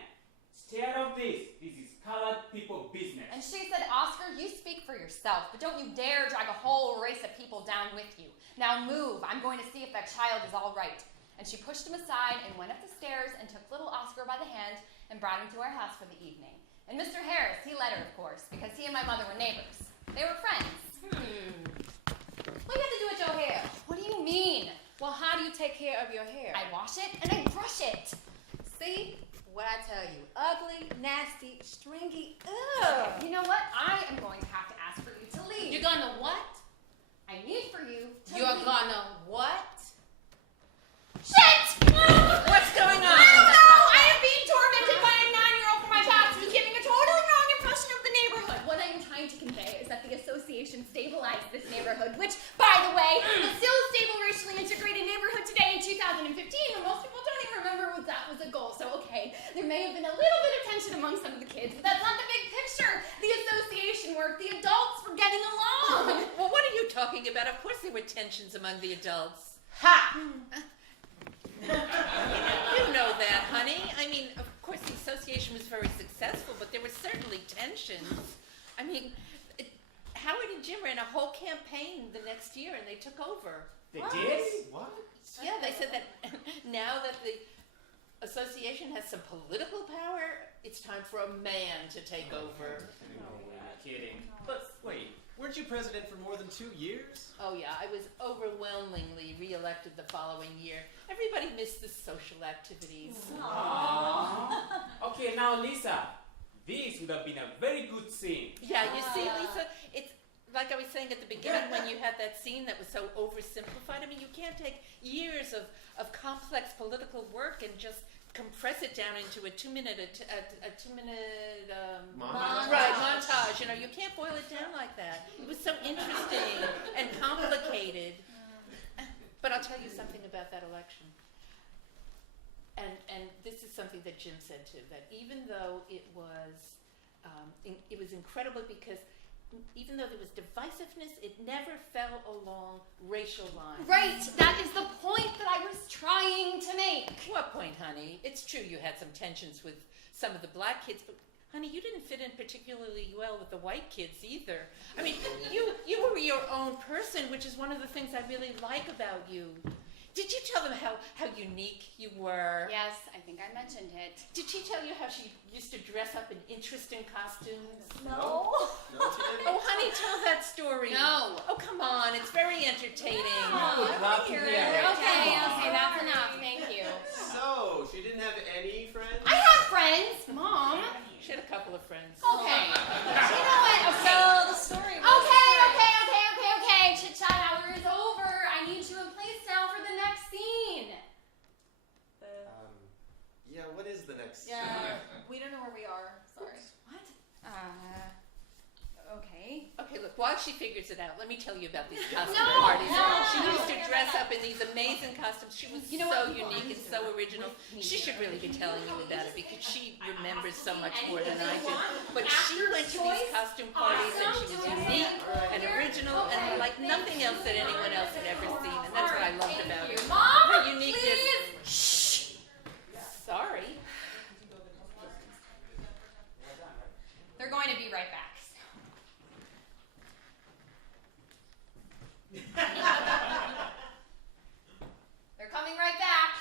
stay out of this. This is colored people business. and she said, Oscar, you speak for yourself, but don't you dare drag a whole race of people down with you. Now move. I'm going to see if that child is all right. And she pushed him aside and went up the stairs and took little Oscar by the hand and brought him to our house for the evening. And Mr. Harris, he let her, of course, because he and my mother were neighbors. They were friends. What do you have to do with your hair? What do you mean? Well, how do you take care of your hair? I wash it and I brush it. See what I tell you. Ugly, nasty, stringy. Ugh. You know what? I am going to have to ask for you to leave. You're gonna what? I need for you to You're leave. gonna what? Shit! What's going on? I don't know! I am being tormented by a 9-year-old from my past who's giving a totally wrong impression of the neighborhood. What I am trying to convey is that the association stabilized this neighborhood, which, by the way, is still a stable, racially integrated neighborhood today in 2015, but most people don't even remember that was a goal. So, okay, there may have been a little bit of tension among some of the kids, but that's not the big picture. The association worked, the adults were getting along. Well, talking about. Of course there were tensions among the adults. Ha! You know that, honey. I mean, of course the association was very successful, but there were certainly tensions. I mean, Howard and Jim ran a whole campaign the next year and they took over. They did? What? Yeah, they said that now that the association has some political power, it's time for a man to take over. Kidding. But wait, weren't you president for more than 2 years? Oh yeah, I was overwhelmingly reelected the following year. Everybody missed the social activities. Okay, now Lisa, this would have been a very good scene. Yeah, you see, Lisa, it's like I was saying at the beginning when you had that scene that was so oversimplified. I mean, you can't take years of complex political work and just compress it down into a 2-minute Montage. right montage. You know, you can't boil it down like that. It was so interesting and complicated. But I'll tell you something about that election. And this is something that Jim said too, that even though it was incredible because even though there was divisiveness, it never fell along racial lines. Right, that is the point that I was trying to make. What point, honey? It's true you had some tensions with some of the black kids, but honey, you didn't fit in particularly well with the white kids either. I mean, you were your own person, which is one of the things I really like about you. Did you tell them how unique you were? Yes, I think I mentioned it. Did she tell you how she used to dress up in interesting costumes? No. No, she didn't. Oh, honey, tell that story. No. Oh, come on, it's very entertaining. I would love to hear it. Okay, that's enough. Thank you. So, she didn't have any friends? I have friends, Mom. She had a couple of friends. Okay. You know what? So Okay. the story was Okay. Chit chat hour is over. I need you in place now for the next scene. Yeah, what is the next? Yeah, we don't know where we are. Sorry. What? Okay. Okay, look, while she figures it out, let me tell you about these costume No, parties. no, She no. used to dress up in these amazing costumes. She was You know so what? unique and so original. She should really be telling you about it because she remembers so much more than I do. But she went to these costume parties and she was unique and original and like nothing else that anyone else had ever seen. And that's what I loved about her. Mom, Her uniqueness. please. Shh. Sorry. They're going to be right back. They're coming right back.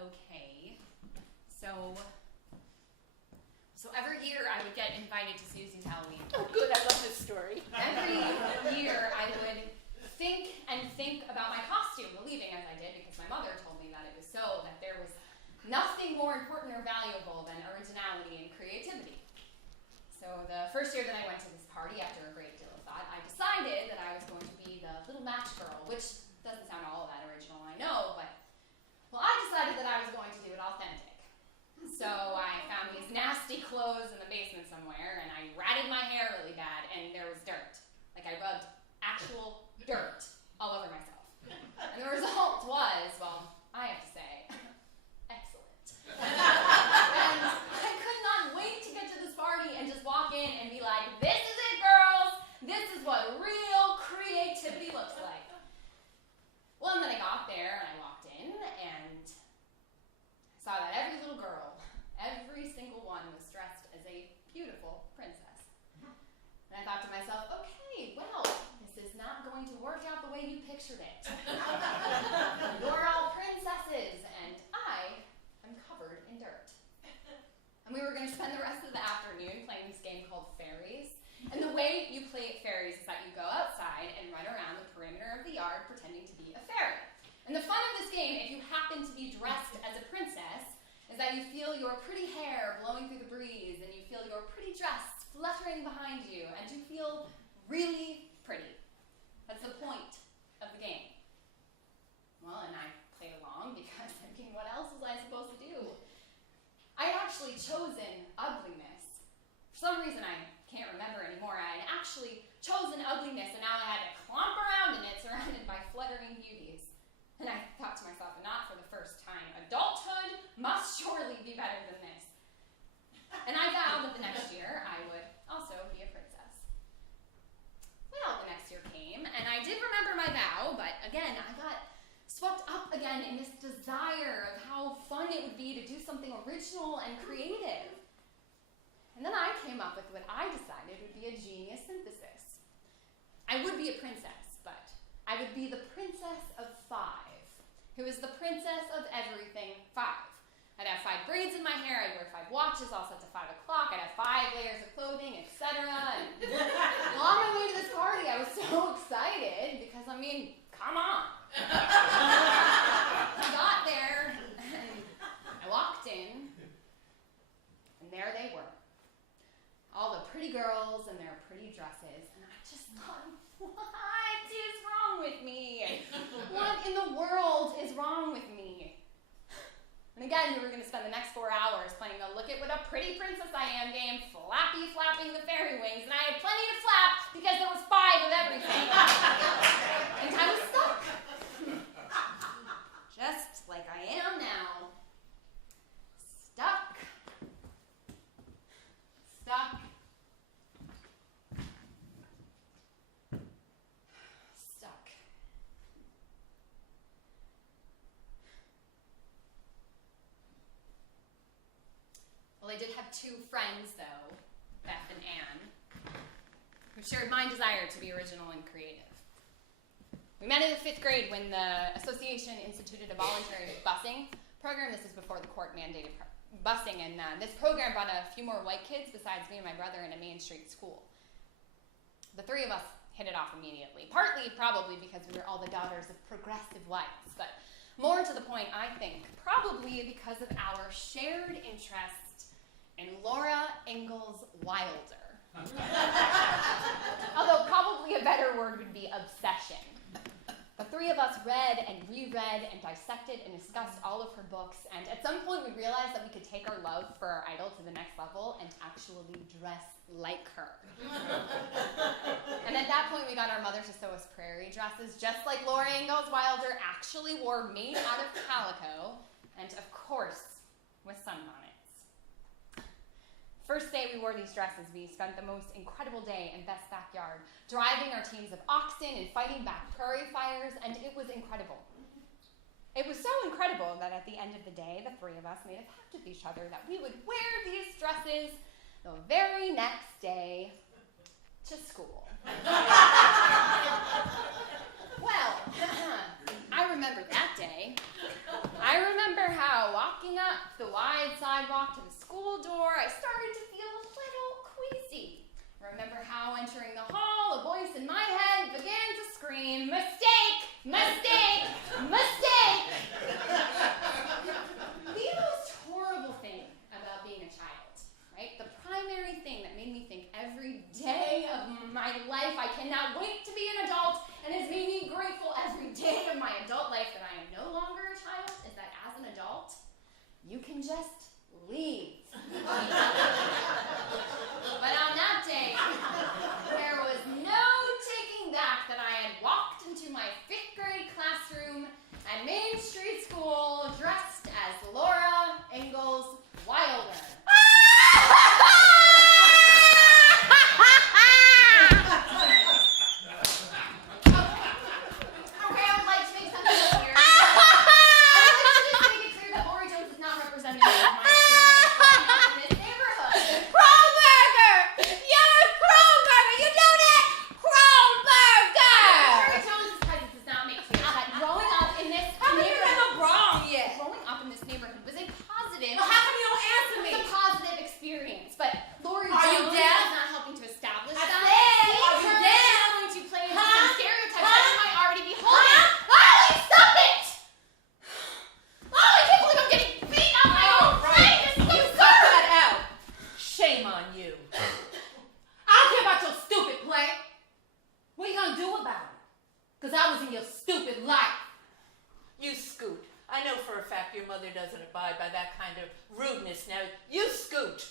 Okay. So every year I would get invited to Susie's Halloween. Oh, good. I love this story. Every year I would think about my costume, believing as I did, because my mother told me that it was so, that there was nothing more important or valuable than originality and creativity. So the first year that I went to this party, after a great deal of thought, I decided that I was going to be the little match girl, which doesn't sound all that original, I know, but, well, I decided that I was going to do it authentic. So I found these nasty clothes in the basement somewhere, and I ratted my hair really bad, and there was dirt. Like I rubbed actual dirt all over myself. And the result was, well, I have to say, excellent. And I could not wait to get to this party and just walk in and be like, this is it, girls! This is what real creativity looks like. Well, and then I got there, and I walked in, and saw that every little girl, every single one was dressed as a beautiful princess. And I thought to myself, okay, well, this is not going to work out the way you pictured it. You're all princesses, and I am covered in dirt. And we were going to spend the rest of the afternoon playing this game called Fairies. And the way you play Fairies is that you go outside and run around the perimeter of the yard pretending to be a fairy. And the fun of this game, if you happen to be dressed as a princess, is that you feel your pretty hair blowing through the breeze, and you feel your pretty dress fluttering behind you, and you feel really pretty. That's the point of the game. Well, and I played along because thinking, what else was I supposed to do? I had actually chosen ugliness. For some reason, I can't remember anymore. I had actually chosen ugliness, and now I had to clomp around in it, surrounded by fluttering beauties. And I thought to myself, and not for the again in this desire of how fun it would be to do something original and creative. And then I came up with what I decided would be a genius synthesis. I would be a princess, but I would be the princess of 5, who is the princess of everything 5. I'd have 5 braids in my hair, I'd wear 5 watches all set to 5 o'clock, I'd have 5 layers of clothing, etc. And on my way to this party, I was so excited because, I mean, come on. I got there, and I walked in, and there they were. All the pretty girls in their pretty dresses, and I just thought, what is wrong with me? What in the world is wrong with me? And again, we were going to spend the next 4 hours playing the look at what a pretty princess I am game, flapping the fairy wings, and I had plenty to flap because there was 5 of everything. And I was stuck. Just like I am now. Stuck. Stuck. Stuck. Well, I did have 2 friends, though, Beth and Anne, who shared my desire to be original and creative. We met in the 5th grade when the association instituted a voluntary busing program. This is before the court-mandated busing, and this program brought a few more white kids besides me and my brother in a Main Street school. The 3 of us hit it off immediately, partly probably because we were all the daughters of progressive whites, but more to the point, I think, probably because of our shared interest in Laura Ingalls Wilder. Although probably a better word would be obsession. The 3 of us read and reread and dissected and discussed all of her books, and at some point we realized that we could take our love for our idol to the next level and actually dress like her. And at that point we got our mothers to sew us prairie dresses, just like Laura Ingalls Wilder actually wore, made out of calico, and of course with sunbonnets. First day we wore these dresses, we spent the most incredible day in Beth's backyard, driving our teams of oxen and fighting back prairie fires, and it was incredible. It was so incredible that at the end of the day, the 3 of us made a pact with each other that we would wear these dresses the very next day to school. Well, I remember that day. I remember how walking up the wide sidewalk to the school door, I started to feel a little queasy. I remember how entering the hall, a voice in my head began to scream, "Mistake! Mistake! Mistake!" The most horrible thing about being a child, right? The primary thing that made me think every day of my life, I cannot wait to be an adult, and has made me grateful every day of my adult life that I am no longer a child, is that as an adult, you can just leave. But on that day, there was no taking back that I had walked into my 5th grade classroom at Main Street School dressed as Laura Ingalls Wilder. Okay, I would like to make something clear. I would like to just make it clear that Lori Jones is not representative of my experience growing up in this neighborhood. Kronberger! You're a Kronberger! You know that? Kronberger! Lori Jones' presence does not make clear that growing up in this neighborhood, wrong yet? growing up in this neighborhood was a positive, Well, how come you don't answer me? was a positive experience. But Lori Are you Jones deaf? is not helping to establish I that. said, are you Seeing her deaf? is going to play into Huh? some stereotypes that Huh? you might already be holding. Huh? Ollie, stop it! Oh, I can't believe I'm getting beat on my own plane. This is You absurd. cut that out. Shame on you. I don't care about your stupid play. What are you gonna do about it? Because I was in your stupid life. You scoot. I know for a fact your mother doesn't abide by that kind of rudeness. Now, you scoot.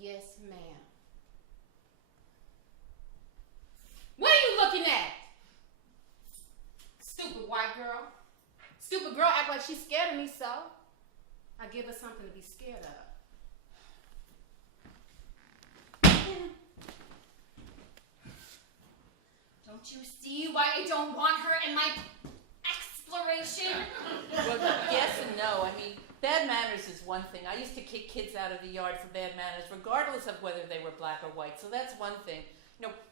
Yes, ma'am. What are you looking at? Stupid white girl. Stupid girl act like she's scared of me, so I give her something to be scared of. Don't you see why I don't want her in my exploration? Well, yes and no. I mean, bad manners is one thing. I used to kick kids out of the yard for bad manners, regardless of whether they were black or white. So that's one thing.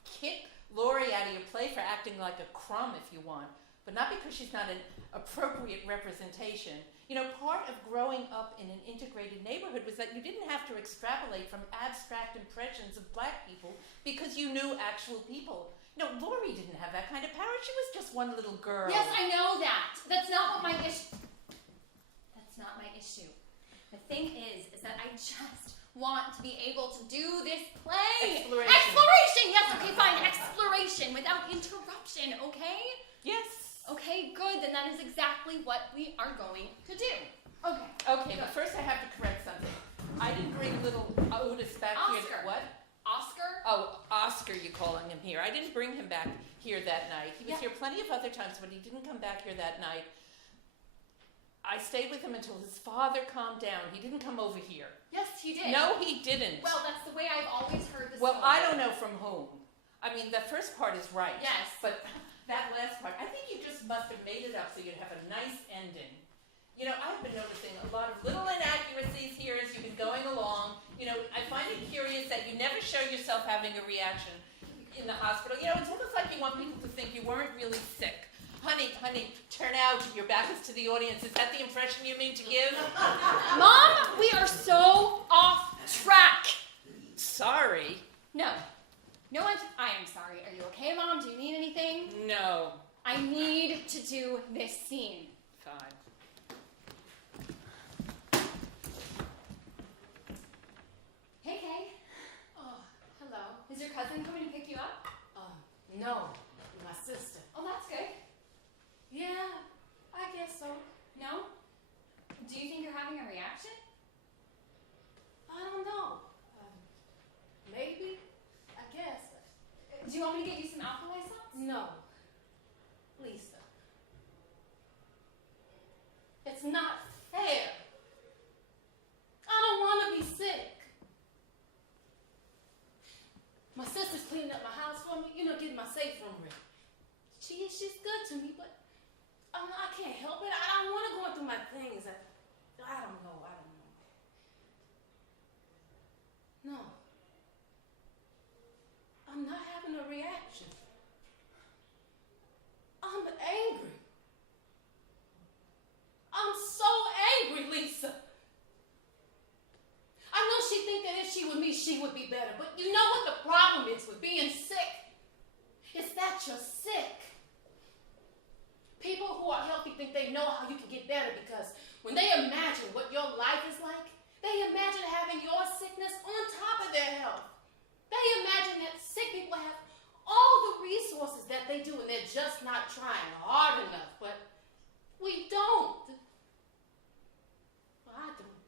Kick Lori out of your play for acting like a crumb if you want, but not because she's not an appropriate representation. Part of growing up in an integrated neighborhood was that you didn't have to extrapolate from abstract impressions of black people because you knew actual people. Lori didn't have that kind of power. She was just one little girl. Yes, I know that. That's not what my issue. That's not my issue. The thing is that I just want to be able to do this play. Exploration! Yes, okay, fine. Exploration without interruption, okay? Yes. Okay, good. Then that is exactly what we are going to do. Okay. Okay, but first I have to correct something. I didn't bring little Otis back Oscar. here. What? Oscar? Oh, Oscar, you're calling him here. I didn't bring him back here that night. He was here plenty of other times, but he didn't come back here that night. I stayed with him until his father calmed down. He didn't come over here. Yes, he did. No, he didn't. Well, that's the way I've always heard the Well, story. I don't know from whom. I mean, the first part is right. Yes. But that last part, I think you just must have made it up so you'd have a nice ending. I've been noticing a lot of little inaccuracies here as you've been going along. I find it curious that you never show yourself having a reaction in the hospital. It's almost like you want people to think you weren't really sick. Honey, turn out. Your back is to the audience. Is that the impression you mean to give? Mom, we are so off track. Sorry. No. No, I am sorry. Are you okay, Mom? Do you need anything? No. I need to do this scene. Fine. Hey, Kay. Oh, hello. Is your cousin coming to pick you up? No, my sister. Oh, that's good. Yeah, I guess so. No? Do you think you're having a reaction? I don't know. Maybe. I guess. Do you want me to get you some alkali salts? No. Lisa. It's not fair. I don't want to be sick. My sister's cleaning up my house for me, getting my safe room ready. She's good to me, but I can't help it. I don't want to go through my things. I don't know. No. I'm not having a reaction. I'm angry. I'm so angry, Lisa. I know she thinks that if she were me, she would be better. But you know what the problem is with being sick? It's that you're sick. People who are healthy think they know how you can get better because when they imagine what your life is like, they imagine having your sickness on top of their health. They imagine that sick people have all the resources that they do and they're just not trying hard enough. But we don't. Well, I don't.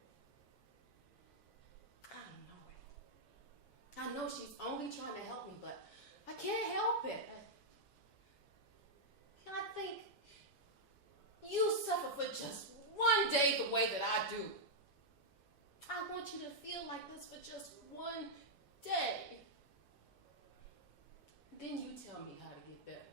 I don't know it. I know she's only trying to help me, but I can't help it. I think you suffer for just one day the way that I do. I want you to feel like this for just one day. Then you tell me how to get better.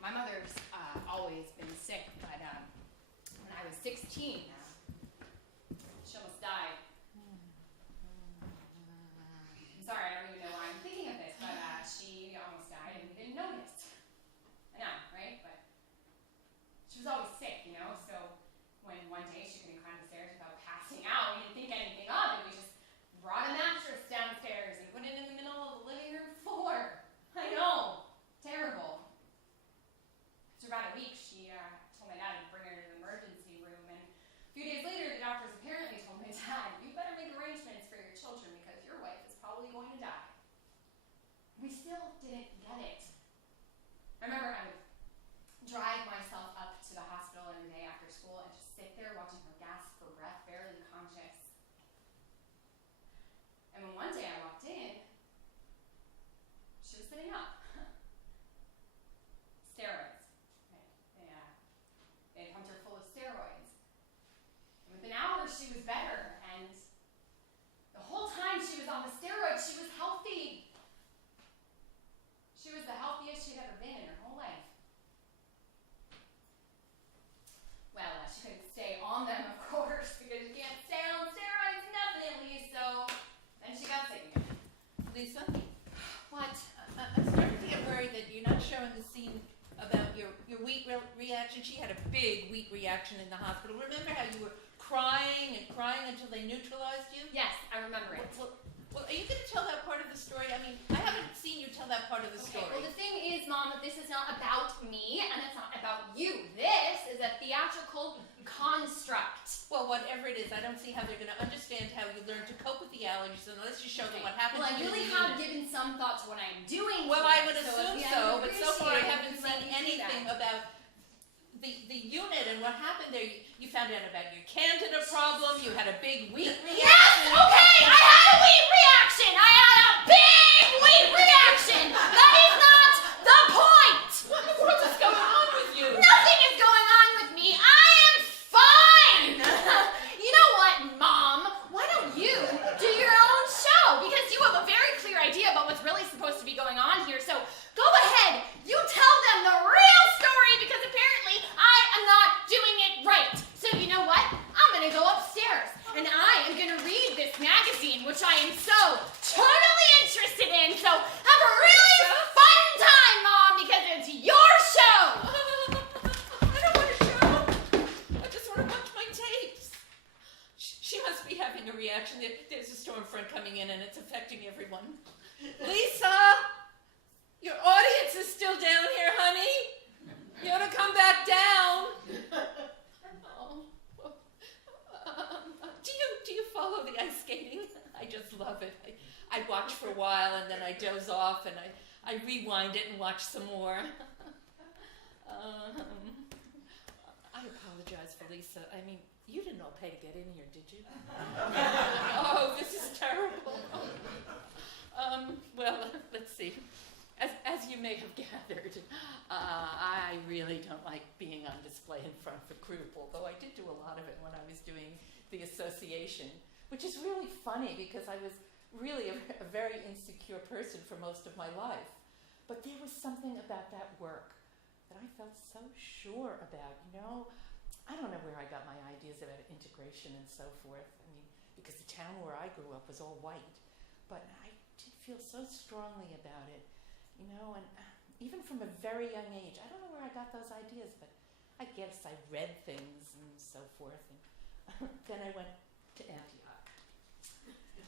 My mother's always been sick, but when I was 16, she almost died. I'm sorry, I don't even know why I'm thinking of this, but she almost died and we didn't notice. I know, right? But she was always sick, so when one day she couldn't climb the stairs without passing out, we didn't think anything of it. We just brought a mattress downstairs and put it in the middle of the living room floor. I know. Terrible. After about a week, she told my dad to bring her to the emergency room, and she had a big wheat reaction in the hospital. Remember how you were crying and crying until they neutralized you? Yes, I remember it. Well, are you going to tell that part of the story? I mean, I haven't seen you tell that part of the Okay, story. well, the thing is, Mom, that this is not about me, and it's not about you. This is a theatrical construct. Well, whatever it is, I don't see how they're going to understand how you learn to cope with the allergies unless you show them what happens. Well, I to you really in the have unit. given some thought to what I'm doing. Well, here, I would assume if you so, but so far I appreciate haven't it, let seen me do anything that. about the unit and what happened there. You found out about your candida problem. You had a big wheat reaction. Yes, okay, I had a wheat reaction. I had a big wheat reaction. That is not the point. What in the world is going on with you? Nothing is going on with me. I am fine. You know what, Mom? Why don't you do your own show? Because you have a very clear idea about what's really supposed to be going on here. So go ahead. You tell them the real story because apparently I am not doing it right. So you know what? I'm going to go upstairs and I am going to read this magazine, which I am so totally interested in. So have a really fun time, Mom, because it's your show. I don't want to show. I just want to watch my tapes. She must be having a reaction. There's a storm front coming in and it's affecting everyone. Lisa! Your audience is still down here, honey. You ought to come back down. Oh. Do you follow the ice skating? I just love it. I watch for a while and then I doze off and I rewind it and watch some more. I apologize, Felisa. I mean, you didn't all pay to get in here, did you? Oh, this is terrible. Well, let's see. As you may have gathered, I really don't like being on display in front of a group, although I did do a lot of it when I was doing the association, which is really funny because I was really a very insecure person for most of my life. But there was something about that work that I felt so sure about, you know. I don't know where I got my ideas about integration and so forth. I mean, because the town where I grew up was all white, but I did feel so strongly about it. You know, and even from a very young age, I don't know where I got those ideas, but I guess I read things and so forth. And then I went to Antioch.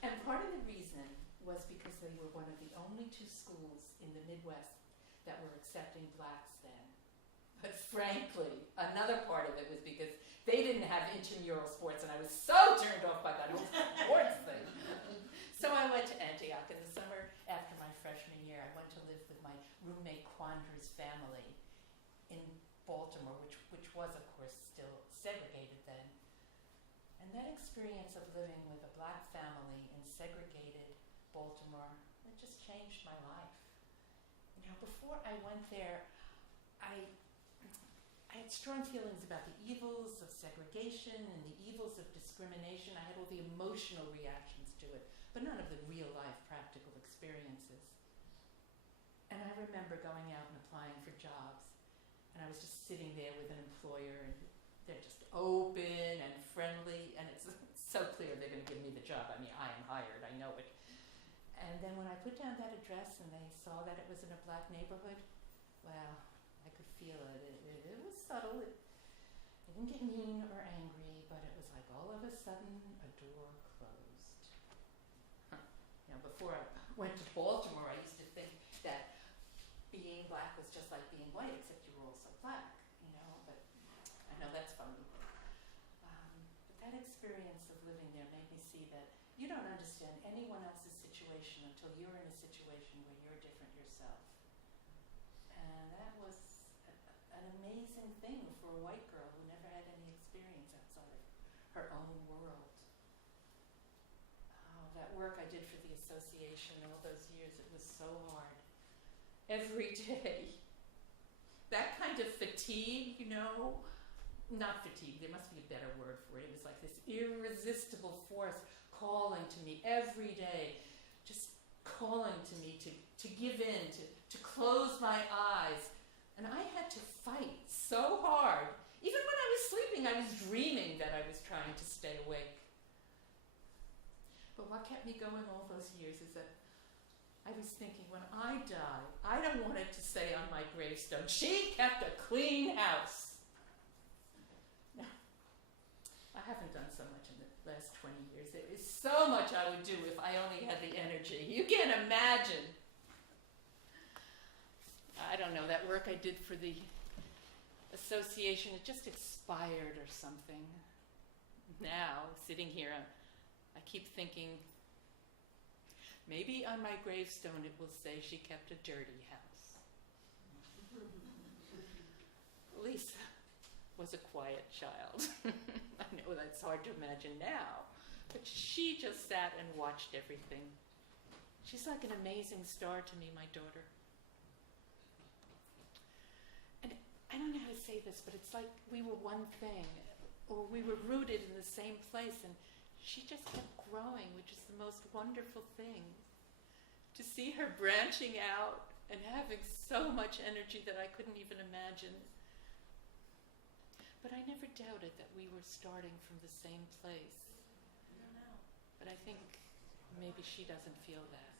And part of the reason was because they were one of the only two schools in the Midwest that were accepting blacks then. But frankly, another part of it was because they didn't have intramural sports, and I was so turned off by that whole sports thing. So I went to Antioch in the summer after my freshman year. I went to live with my roommate Quandra's family in Baltimore, which was, of course, still segregated then. And that experience of living with a black family in segregated Baltimore, it just changed my life. You know, before I went there, I had strong feelings about the evils of segregation and the evils of discrimination. I had all the emotional reactions to it, but none of the real-life practical experiences. And I remember going out and applying for jobs, and I was just sitting there with an employer, and they're just open and friendly, and it's so clear they're going to give me the job. I mean, I am hired, I know it. And then when I put down that address and they saw that it was in a black neighborhood, well, I could feel it. It was subtle. It didn't get mean or angry, but it was like all of a sudden a door closed. You know, before I went to Baltimore, I used to think that being black was just like being white, except you were also black, you know, but I know that's funny. But that experience of living there made me see that you don't understand anyone else's situation until you're in a situation where you're different yourself. And that was an amazing thing for a white girl who never had any experience outside of her own world. Oh, that work I did for the association all those years, it was so hard. Every day. That kind of fatigue, you know, not fatigue, there must be a better word for it. It was like this irresistible force calling to me every day, just calling to me to give in, to close my eyes. And I had to fight so hard. Even when I was sleeping, I was dreaming that I was trying to stay awake. But what kept me going all those years is that I was thinking, when I die, I don't want it to say on my gravestone, she kept a clean house. haven't done so much in the last 20 years. There is so much I would do if I only had the energy. You can't imagine. I don't know, that work I did for the association, it just expired or something. Now, sitting here, I keep thinking, maybe on my gravestone it will say she kept a dirty house. Lisa was a quiet child. I know that's hard to imagine now, but she just sat and watched everything. She's like an amazing star to me, my daughter. And I don't know how to say this, but it's like we were one thing, or we were rooted in the same place, and she just kept growing, which is the most wonderful thing. To see her branching out and having so much energy that I couldn't even imagine. But I never doubted that we were starting from the same place. I don't know. But I think maybe she doesn't feel that.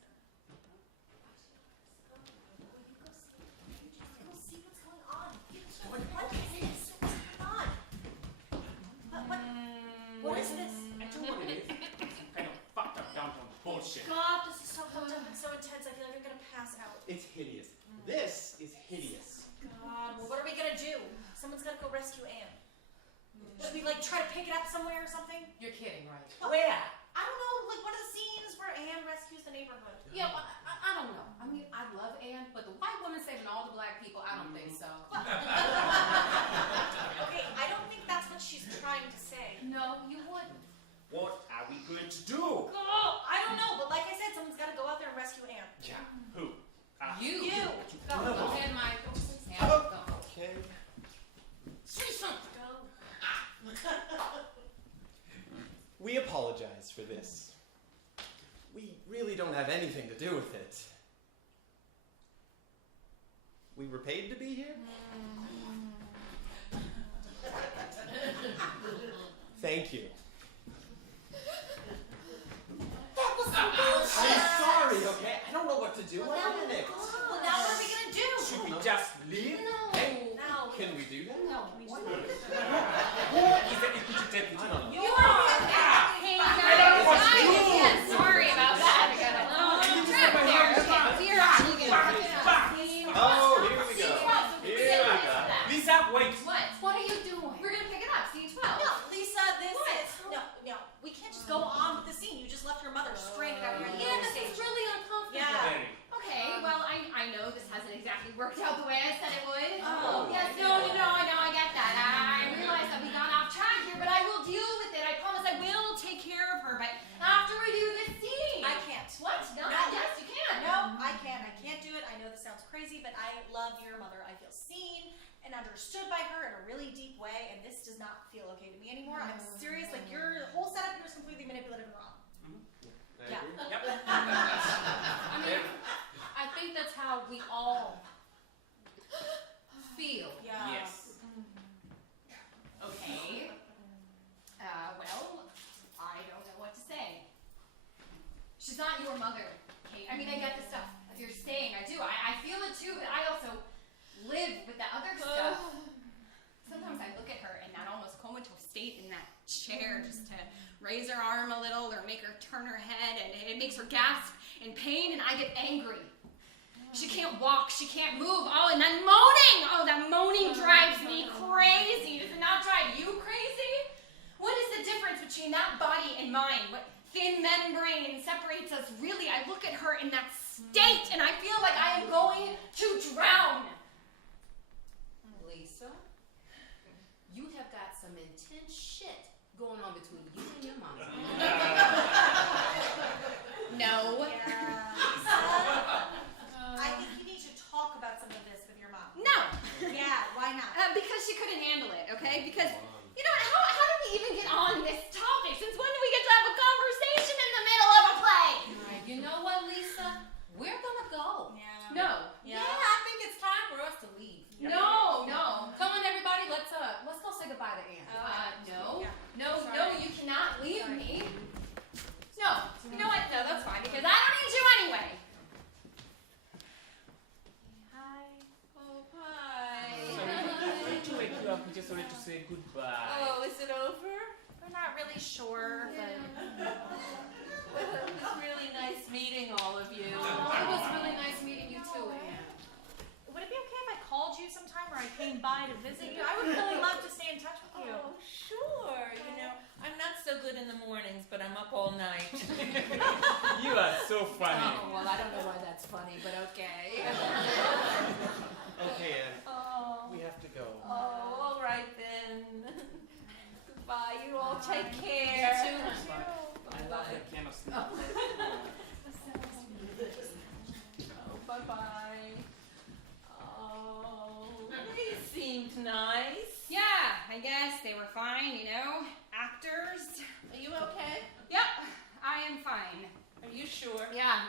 Go see what's going on. What is this? What's going on? What is this? I don't know what it is. Some kind of fucked up downtown bullshit. God, this is so fucked up and so intense. I feel like I'm gonna pass out. It's hideous. This is hideous. God, well, what are we gonna do? Someone's gotta go rescue Anne. Should we like try to pick it up somewhere or something? You're kidding, right? Where? I don't know, like one of the scenes where Anne rescues the neighborhood. Yeah, well, I don't know. I mean, I love Anne, but the white woman saving all the black people, I don't think so. Okay, I don't think that's what she's trying to say. No, you wouldn't. What are we going to do? Oh, I don't know, but like I said, someone's gotta go out there and rescue Anne. Yeah. Who? You. You. Go No. ahead, Michael. Yeah, go. Okay. Say something. Go. We apologize for this. We really don't have anything to do with it. We were paid to be here? Thank you. That was some I'm bullshit! sorry, okay? I don't know what to do. Well, I'm in it. Well, now what are we gonna do? Should we just leave? Hey, No. can we do that? No. What? Who is the equity deputy? I don't know. You are Hey I guys, don't want to do it. yeah, sorry about that. I got a little trip there. Okay, we're actually gonna pick it up. Oh, here we go. Here Here we go. Lisa, wait. What? What are you doing? We're gonna pick it up. Scene 12. No, Lisa, this What? is no. We can't just go on with the scene. You just left your mother stranded out here on the Yeah, other this stage. is really uncomfortable. Yeah. Very. Okay, well, I know this hasn't exactly worked out the way I said it would. Oh. Yes, no, I know, I get that. I realize that we got off track here, but I will deal with it. I promise I will take care of her, but after we do this scene. I can't. What? No, No. yes, you can. No, I can't. I can't do it. I know this sounds crazy, but I love your mother. I feel seen and understood by her in a really deep way, and this does not feel okay to me anymore. I'm serious. Like, your whole setup here is completely manipulative and wrong. I Yeah. agree. Yep. I mean, I think that's how we all feel. Yeah. Yes. Okay. Well, I don't know what to say. She's not your mother, Kate. I mean, I get the stuff that you're saying. I do. I feel it too, but I also live with the other stuff. Sometimes I look at her in that almost comatose state in that chair just to raise her arm a little or make her turn her head, and it makes her gasp in pain, and I get angry. She can't walk, she can't move. Oh, and then moaning! Oh, that moaning drives me crazy. Does it not drive you crazy? What is the difference between that body and mine? What thin membrane separates us? Really, I look at her in that state, and I feel like I am going to drown. Lisa, you have got some intense shit going on between you and your mom. No. Yeah. Lisa, I think you need to talk about some of this with your mom. No. Yeah, why not? Because she couldn't handle it, okay? Because, you know, how did we even get on this topic? Since when do we get to have a conversation in the middle of a play? Right, you know what, Lisa? We're gonna go. Yeah. No. Yeah, I think it's time for us to leave. No. Come on, everybody, let's go say goodbye to Anne. No. Yeah. No, Sorry. you cannot leave Sorry. me. No. You know what? No, that's fine, because I don't need you anyway. Hi. Oh, hi. Sorry to wake you up. We just wanted to say goodbye. Oh, is it over? We're not sure, but It was really nice meeting all of you. It was really nice meeting you too, Anne. would it be okay if I called you sometime or I came by to visit you? I would really love to stay in touch with you. Oh, sure. You know, I'm not so good in the mornings, but I'm up all night. You are so funny. Oh, well, I don't know why that's funny, but okay. Okay, Anne, Oh, we have to go. all right then. Goodbye. You all take care. You too. I love that kind of stuff. Oh, bye-bye. Oh, they seemed nice. Yeah, I guess they were fine, you know? Actors. Are you okay? Yep, I am fine. Are you sure? Yeah,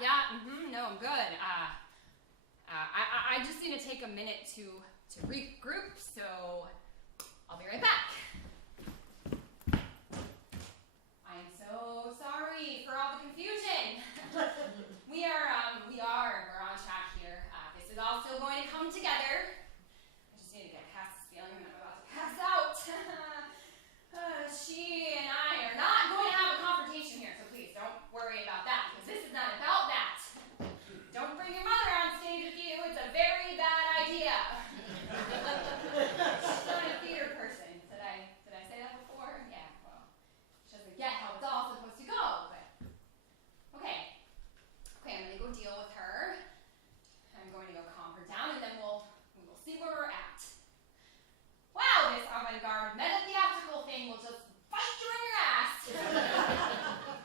no, I'm good. I just need to take a minute to regroup, so I'll be right back. I'm so sorry for all the confusion. We're on track here. This is all still going to come together. I just need to get past this feeling that I'm about to pass out. She and I are not going to have a confrontation here, so please don't worry about that, because this is not about that. Don't bring your mother on stage with you. It's a very bad idea. She's not a theater person. Did I say that before? Yeah, well, she doesn't get how it's all supposed to go, but okay, I'm gonna go deal with her. I'm going to go calm her down, and then we will see where we're at. Wow, this avant-garde meta-theatrical thing will just bite you in your ass.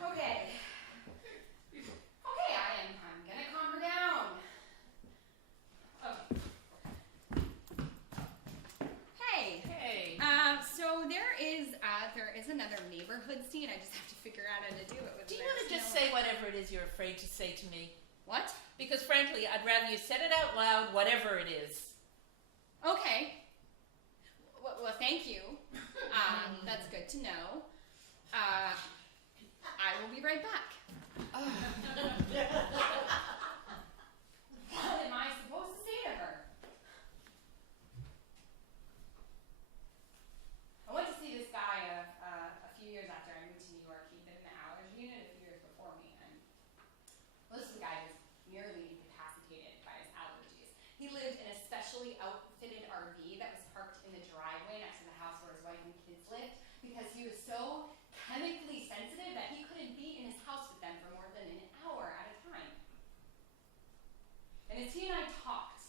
Okay, I'm gonna calm her down. Okay. Hey. Hey. So there is another neighborhood scene. I just have to figure out how to do it. Do you want to just say whatever it is you're afraid to say to me? What? Because frankly, I'd rather you said it out loud, whatever it is. Okay. Well, thank you. That's good to know. I will be right back. What am I supposed to say to her? I went to see this guy a few years after I moved to New York. He'd been in the allergy unit a few years before me, and this guy was nearly incapacitated by his allergies. He lived in a specially outfitted RV that was parked in the driveway next to the house where his wife and kids lived, because he was so chemically sensitive that he couldn't be in his house with them for more than an hour at a time. And as he and I talked,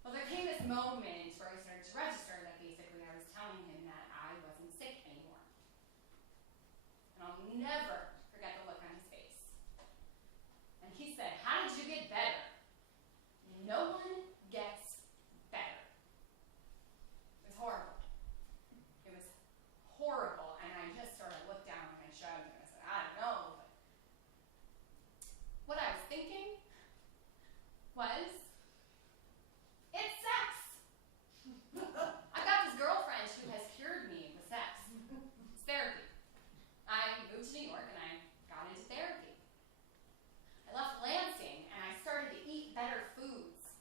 well, there came this moment where I started to register that basically I was telling him that I wasn't sick anymore. And I'll never forget the look on his face. And he said, "How did you get better?" No one gets better. It was horrible. It was horrible. And I just sort of looked down and I shrugged and I said, I don't know. But what I was thinking was, it's sex. I've got this girlfriend who has cured me with sex. It's therapy. I moved to New York and I got into therapy. I left Lansing and I started to eat better foods.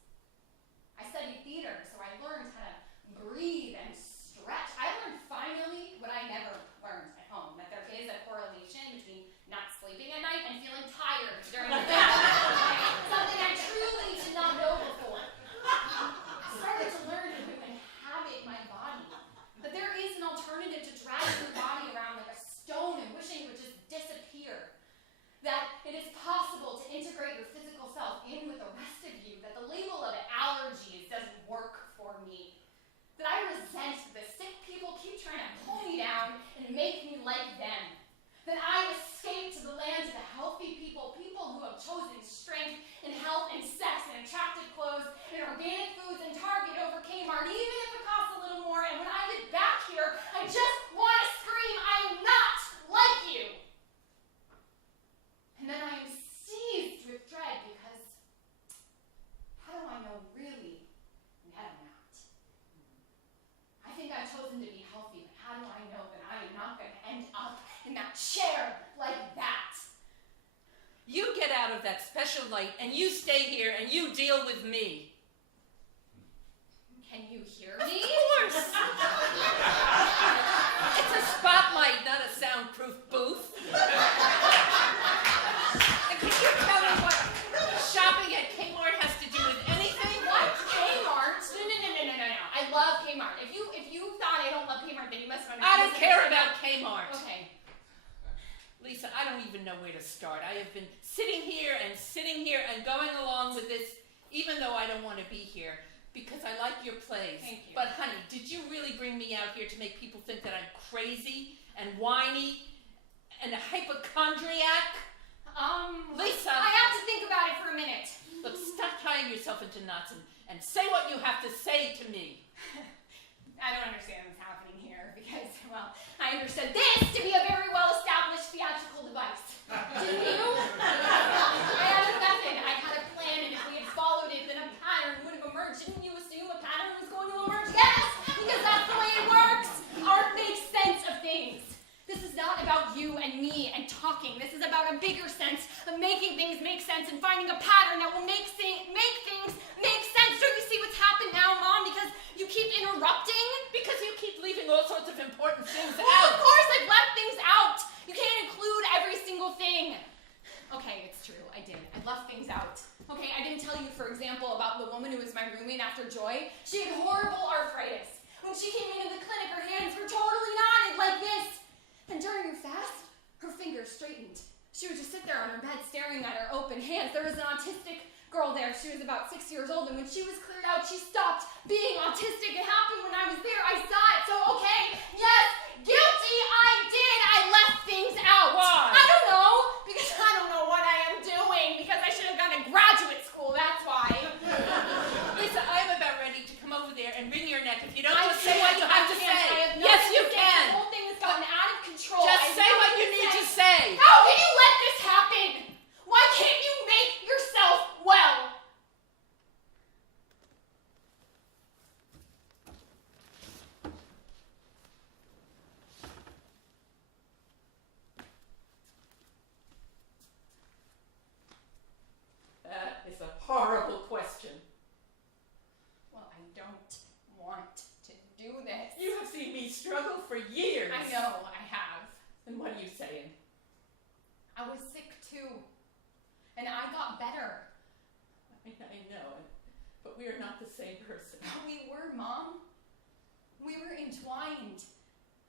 I studied theater, so I learned how to breathe and stretch. I learned finally what I never learned at home, that there is a correlation between not sleeping at night and feeling tired during the day. Something I truly did not know before. I started to learn to inhabit my body. That there is an alternative to dragging your body around like a stone and wishing it would just disappear. That it is possible to integrate your physical self in with the rest of you. That the label of allergies doesn't work for me. That I resent the sick people keep trying to pull me down and make me like them. That I escape to the land of the healthy people, people who have chosen strength and health and sex and attractive clothes and organic foods and Target over Kmart, even if it costs a little more. And when I get back here, I just want to scream, I am not like you. And then I am seized with dread because how do I know really that I'm not? I think I've chosen to be healthy, but how do I know that I am not going to end up in that chair like that? You get out of that special light and you stay here and you deal with me. Can you hear Of me? course! It's a spotlight, not a And can you tell me what shopping at Kmart has to do with anything? What? Kmart? No. I love Kmart. If you thought I don't love Kmart, then you must have I don't care misunderstood. about Kmart. Okay. Lisa, I don't even know where to start. I have been sitting here and going along with this, even though I don't want to be here, because I like your plays. Thank you. But honey, did you really bring me out here to make people think that I'm crazy and whiny and a hypochondriac? Lisa! I have to think about it for a minute. Look, stop tying yourself into knots and say what you have to say to me. I don't understand what's happening here because, well, I understood this to be a very well-established theatrical device. Didn't you? I had a method. I had a plan, and if we had followed it, then a pattern would have emerged. Didn't you assume a pattern was going to emerge? Yes, because that's the way it works. Art makes sense of things. This is not about you and me and talking. This is about a bigger sense of making things make sense and finding a pattern that will make things make sense. Don't you see what's happened now, Mom? Because you keep interrupting? Because you keep leaving all sorts of important things Well, out. of course I've left things out. You can't include every single thing. Okay, it's true. I did. I left things out. Okay, I didn't tell you, for example, about the woman who was my roommate after Joy. She had horrible arthritis. When she came into the clinic, her hands were totally knotted like this. And during her fast, her fingers straightened. She would just sit there on her bed staring at her open hands. There was an autistic girl there. She was about 6 years old, and when she was cleared out, she stopped being autistic. It happened when I was there. I saw it. So, okay, yes, guilty, I did. I left things out. Why? I don't know. Because I don't know what I am doing. Because I should have gone to graduate school. That's why. Lisa, I'm about ready to come over there and wring your neck if you don't I just say what you have to can't. say. I have Yes, nothing you to say. can. The whole thing has gotten out of control. Just say what you need to say. How can you let this happen? Why can't you make yourself well? That is a horrible question. Well, I don't want to do this. You have seen me struggle for years. I know I have. And what are you saying? I was sick too. And I got better. I know, but we are not the same person. We were, Mom. We were entwined.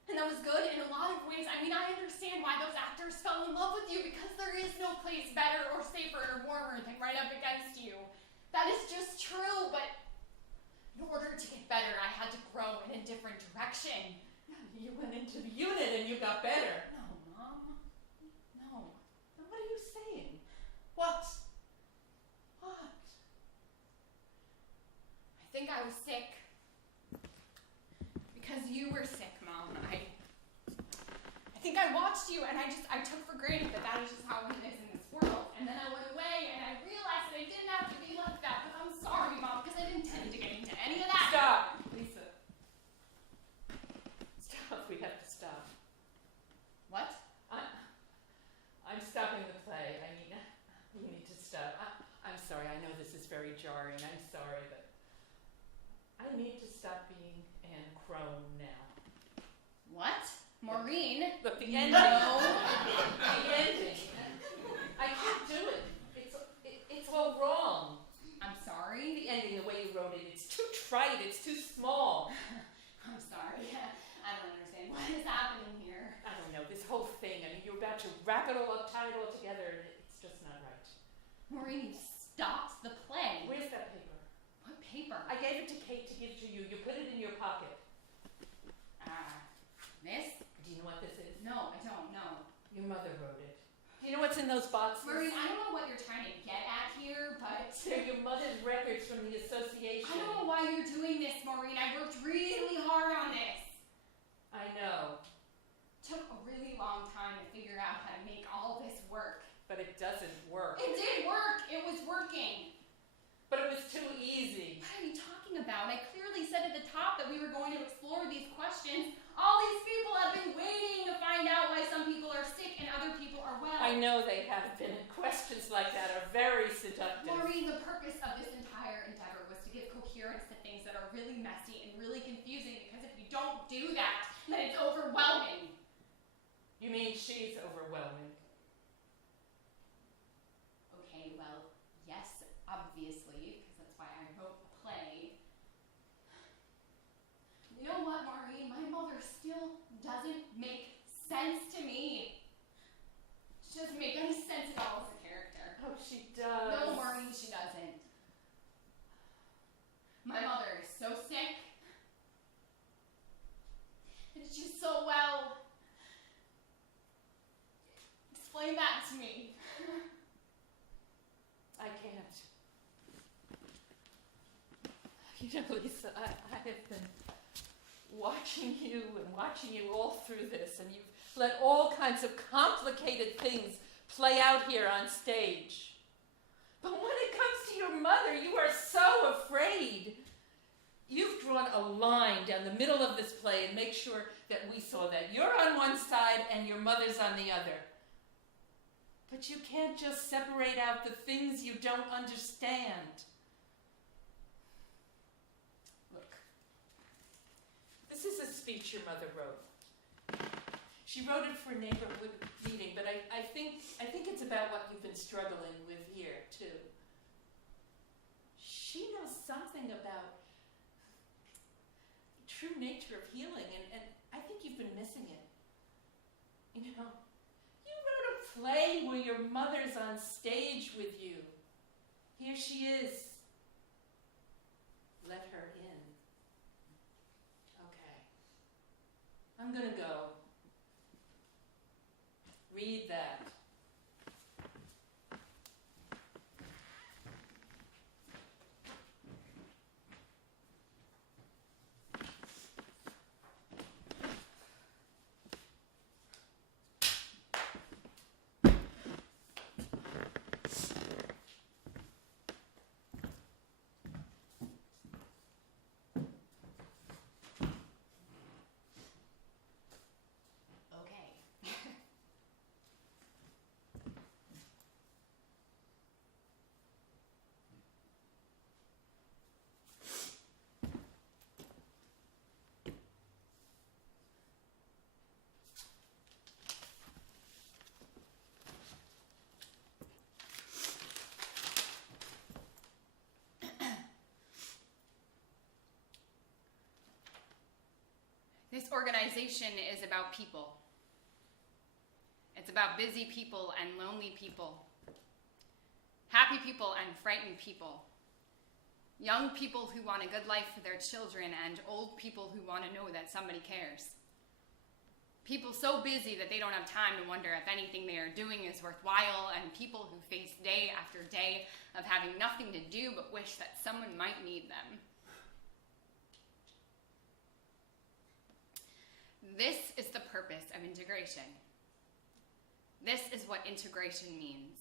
And that was good in a lot of ways. I mean, I understand why those actors fell in love with you, because there is no place better or safer or warmer than right up against you. That is just true, but in order to get better, I had to grow in a different direction. You went into the unit and you got better. No, Mom. No. Then what are you saying? What? What? I think I was sick. Because you were sick, Mom. I think I watched you and I took for granted that is just how it is in this world. And then I went away and I realized that I didn't have to be like that. But I'm sorry, Mom, because I didn't intend to get into any of that. Stop, Lisa. Stop. We have to stop. What? I'm stopping the play. I mean, we need to stop. I'm sorry. I know this is very jarring. I'm sorry, but I need to stop being Anne Crone now. What? Maureen? Look, the ending. No. The ending. I can't do it. It's all wrong. I'm sorry. The ending, the way you wrote it, it's too trite. It's too small. I'm sorry. I don't understand. What is happening here? I don't know, this whole thing. I mean, you're about to wrap it all up, tie it all together, and it's just not right. Maureen, you stopped the play. Where's that paper? What paper? I gave it to Kate to give to you. You put it in your pocket. This? Do you know what this is? No, I don't know. Your mother wrote it. Do you know what's in those boxes? Maureen, I don't know what you're trying to get at here, but They're your mother's records from the association. I don't know why you're doing this, Maureen. I worked really hard on this. I know, Took a really long time to figure out how to make all this work. but it doesn't work. It did work. It was working. But it was too easy. What are you talking about? I clearly said at the top that we were going to explore these questions. All these people have been waiting to find out why some people are sick and other people are well. I know they have been. Questions like that are very seductive. Maureen, the purpose of this entire endeavor was to give coherence to things that are really messy and really confusing, because if you don't do that, then it's overwhelming. You mean she's overwhelming? Okay, well, yes, obviously, because that's why I wrote the play. You know what, Maureen? My mother still doesn't make sense to me. She doesn't make any sense at all as a character. Oh, she does. No, Maureen, she doesn't. My mother is so sick. And she's so well. Explain that to me. I can't. You know, Lisa, I have been watching you and watching you all through this, and you've let all kinds of complicated things play out here on stage. But when it comes to your mother, you are so afraid. You've drawn a line down the middle of this play and make sure that we saw that. You're on one side and your mother's on the other. But you can't just separate out the things you don't understand. Look, this is a speech your mother wrote. She wrote it for a neighborhood meeting, but I think it's about what you've been struggling with here, too. She knows something about the true nature of healing, and I think you've been missing it. You know, you wrote a play where your mother's on stage with you. Here she is. Let her in. Okay. I'm gonna go. Read that. Okay. This organization is about people. It's about busy people and lonely people. Happy people and frightened people. Young people who want a good life for their children and old people who want to know that somebody cares. People so busy that they don't have time to wonder if anything they are doing is worthwhile, and people who face day after day of having nothing to do but wish that someone might need them. This is the purpose of integration. This is what integration means.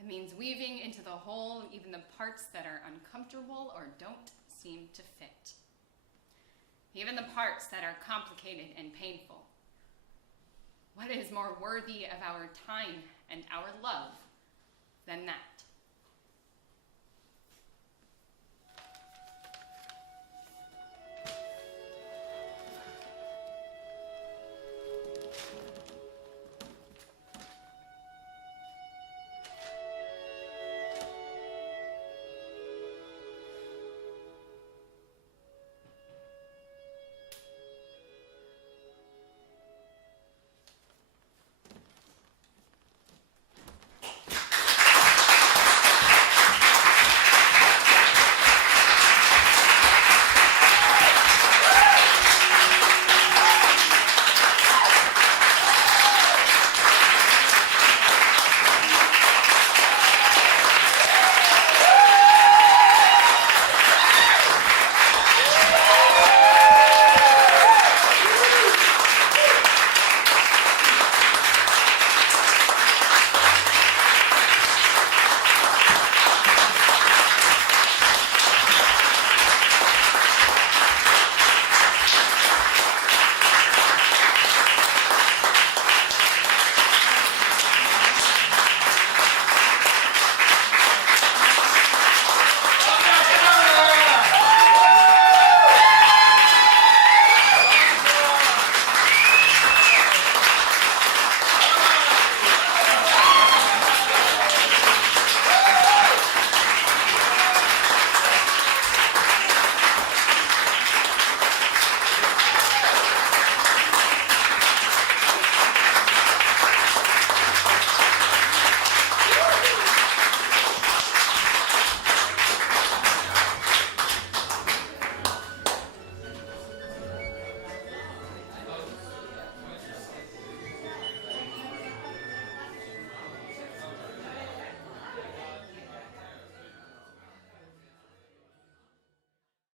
It means weaving into the whole even the parts that are uncomfortable or don't seem to fit. Even the parts that are complicated and painful. What is more worthy of our time and our love than that?